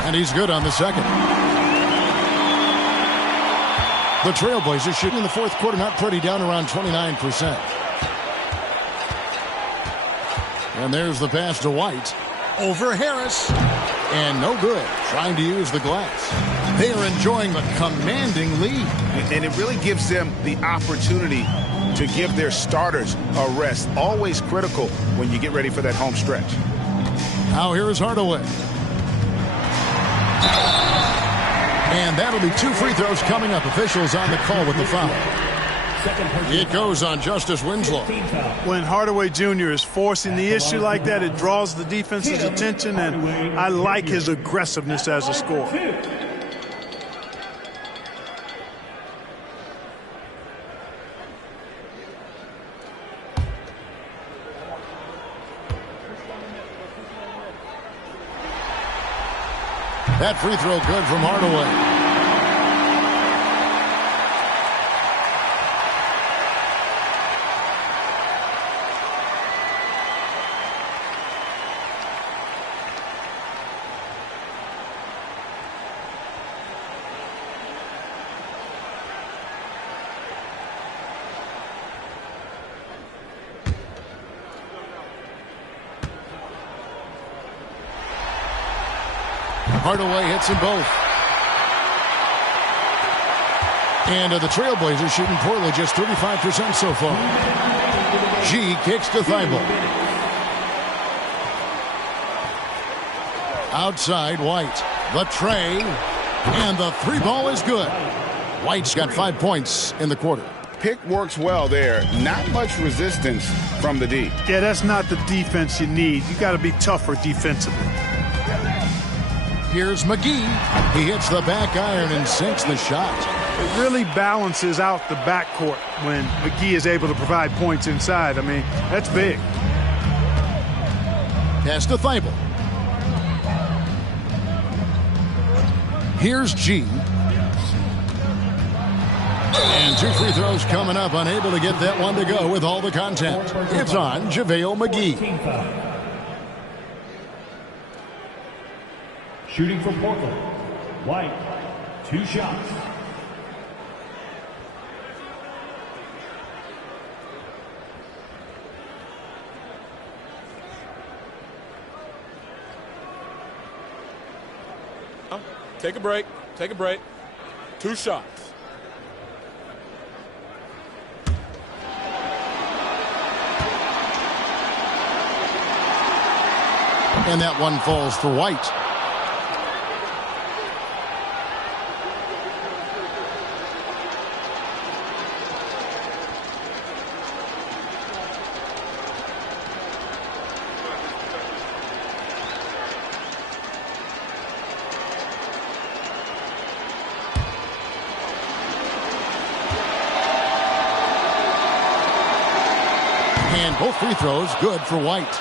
And he's good on the second. The Trailblazers shooting in the fourth quarter not pretty, down around 29%. And there's the pass to White. Over Harris. And no good. Trying to use the glass. They are enjoying the commanding lead. And it really gives them the opportunity to give their starters a rest. Always critical when you get ready for that home stretch. Now here is Hardaway. And that'll be 2 free throws coming up. Officials on the call with the foul. It goes on Justice Winslow. When Hardaway Jr. is forcing the issue like that, it draws the defense's attention, and I like his aggressiveness as a scorer. That free throw good from Hardaway. Hardaway hits them both. And the Trailblazers shooting poorly, just 35% so far. G kicks to Thibault. Outside, White. The tray. And the three ball is good. White's got 5 points in the quarter. Pick works well there. Not much resistance from the D. Yeah, that's not the defense you need. You got to be tougher defensively. Here's McGee. He hits the back iron and sinks the shot. It really balances out the backcourt when McGee is able to provide points inside. I mean, that's big. Pass to Thibault. Here's G. And 2 free throws coming up. Unable to get that one to go with all the contact. It's on JaVale McGee. Shooting for Portland. White, 2 shots. Take a break. Take a break. 2 shots. And that one falls for White. And both free throws good for White.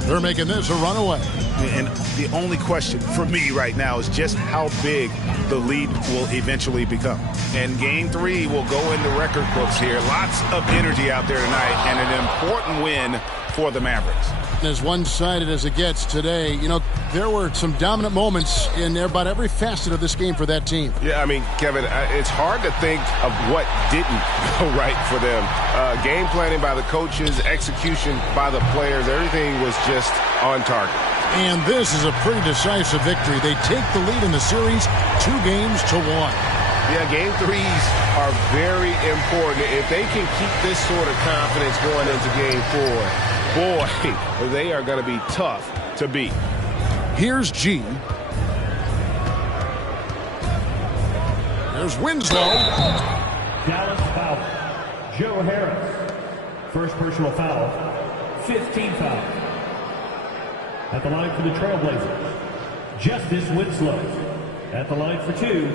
They're making this a runaway. And the only question for me right now is just how big the lead will eventually become. And game 3 will go in the record books here. Lots of energy out there tonight and an important win for the Mavericks. As one-sided as it gets today, you know, there were some dominant moments in about every facet of this game for that team. Yeah, I mean, Kevin, it's hard to think of what didn't go right for them. Game planning by the coaches, execution by the players, everything was just on target. And this is a pretty decisive victory. They take the lead in the series 2-1. Yeah, game 3s are very important. If they can keep this sort of confidence going into game 4, boy, they are going to be tough to beat. Here's G. There's Winslow. Dallas foul. Joe Harris. First personal foul. 15 foul. At the line for the Trailblazers, Justice Winslow. At the line for 2,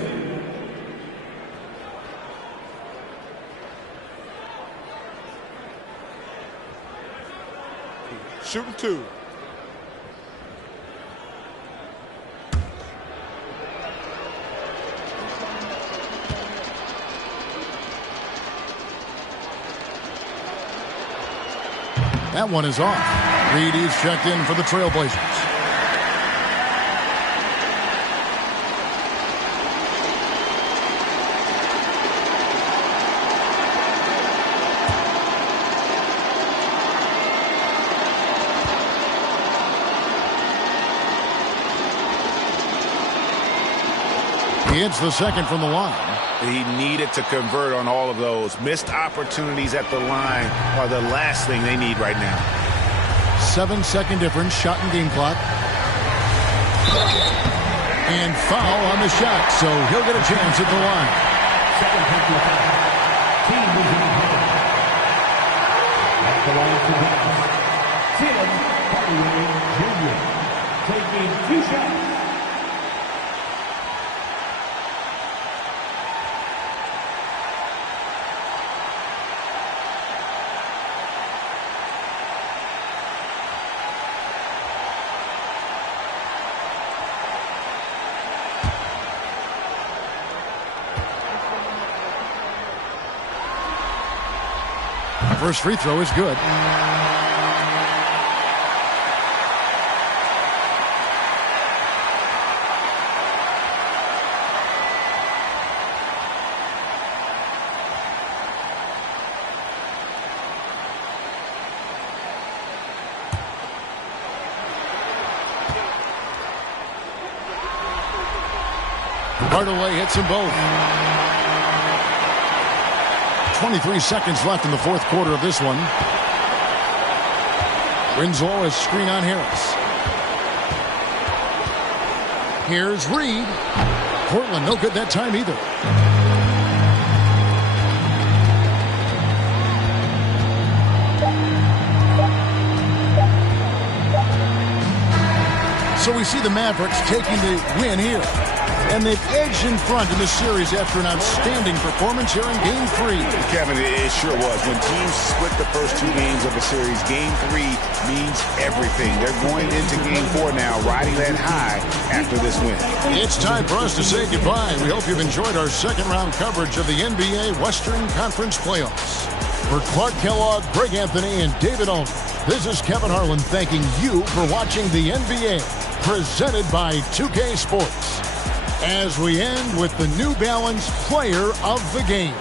Shooting 2. That one is off. Reed is checked in for the Trailblazers. He hits the second from the line. He needed to convert on all of those. Missed opportunities at the line are the last thing they need right now. 7-second difference, shot and game clock. And foul on the shot, so he'll get a chance at the line. Second personal foul. Team losing the point. At the line for Dallas, Tim Hardaway Jr. taking 2 shots. First free throw is good. Hardaway hits them both. 23 seconds left in the fourth quarter of this one. Winslow is screen on Harris. Here's Reed. Portland no good that time either. So we see the Mavericks taking the win here. And they've edged in front in the series after an outstanding performance here in Game 3. Kevin, it sure was. When teams split the first 2 games of a series, Game 3 means everything. They're going into Game 4 now, riding that high after this win. It's time for us to say goodbye. We hope you've enjoyed our second-round coverage of the NBA Western Conference Playoffs. For Clark Kellogg, Greg Anthony, and David Aldridge, this is Kevin Harlan thanking you for watching the NBA, presented by 2K Sports. As we end with the New Balance Player of the Game.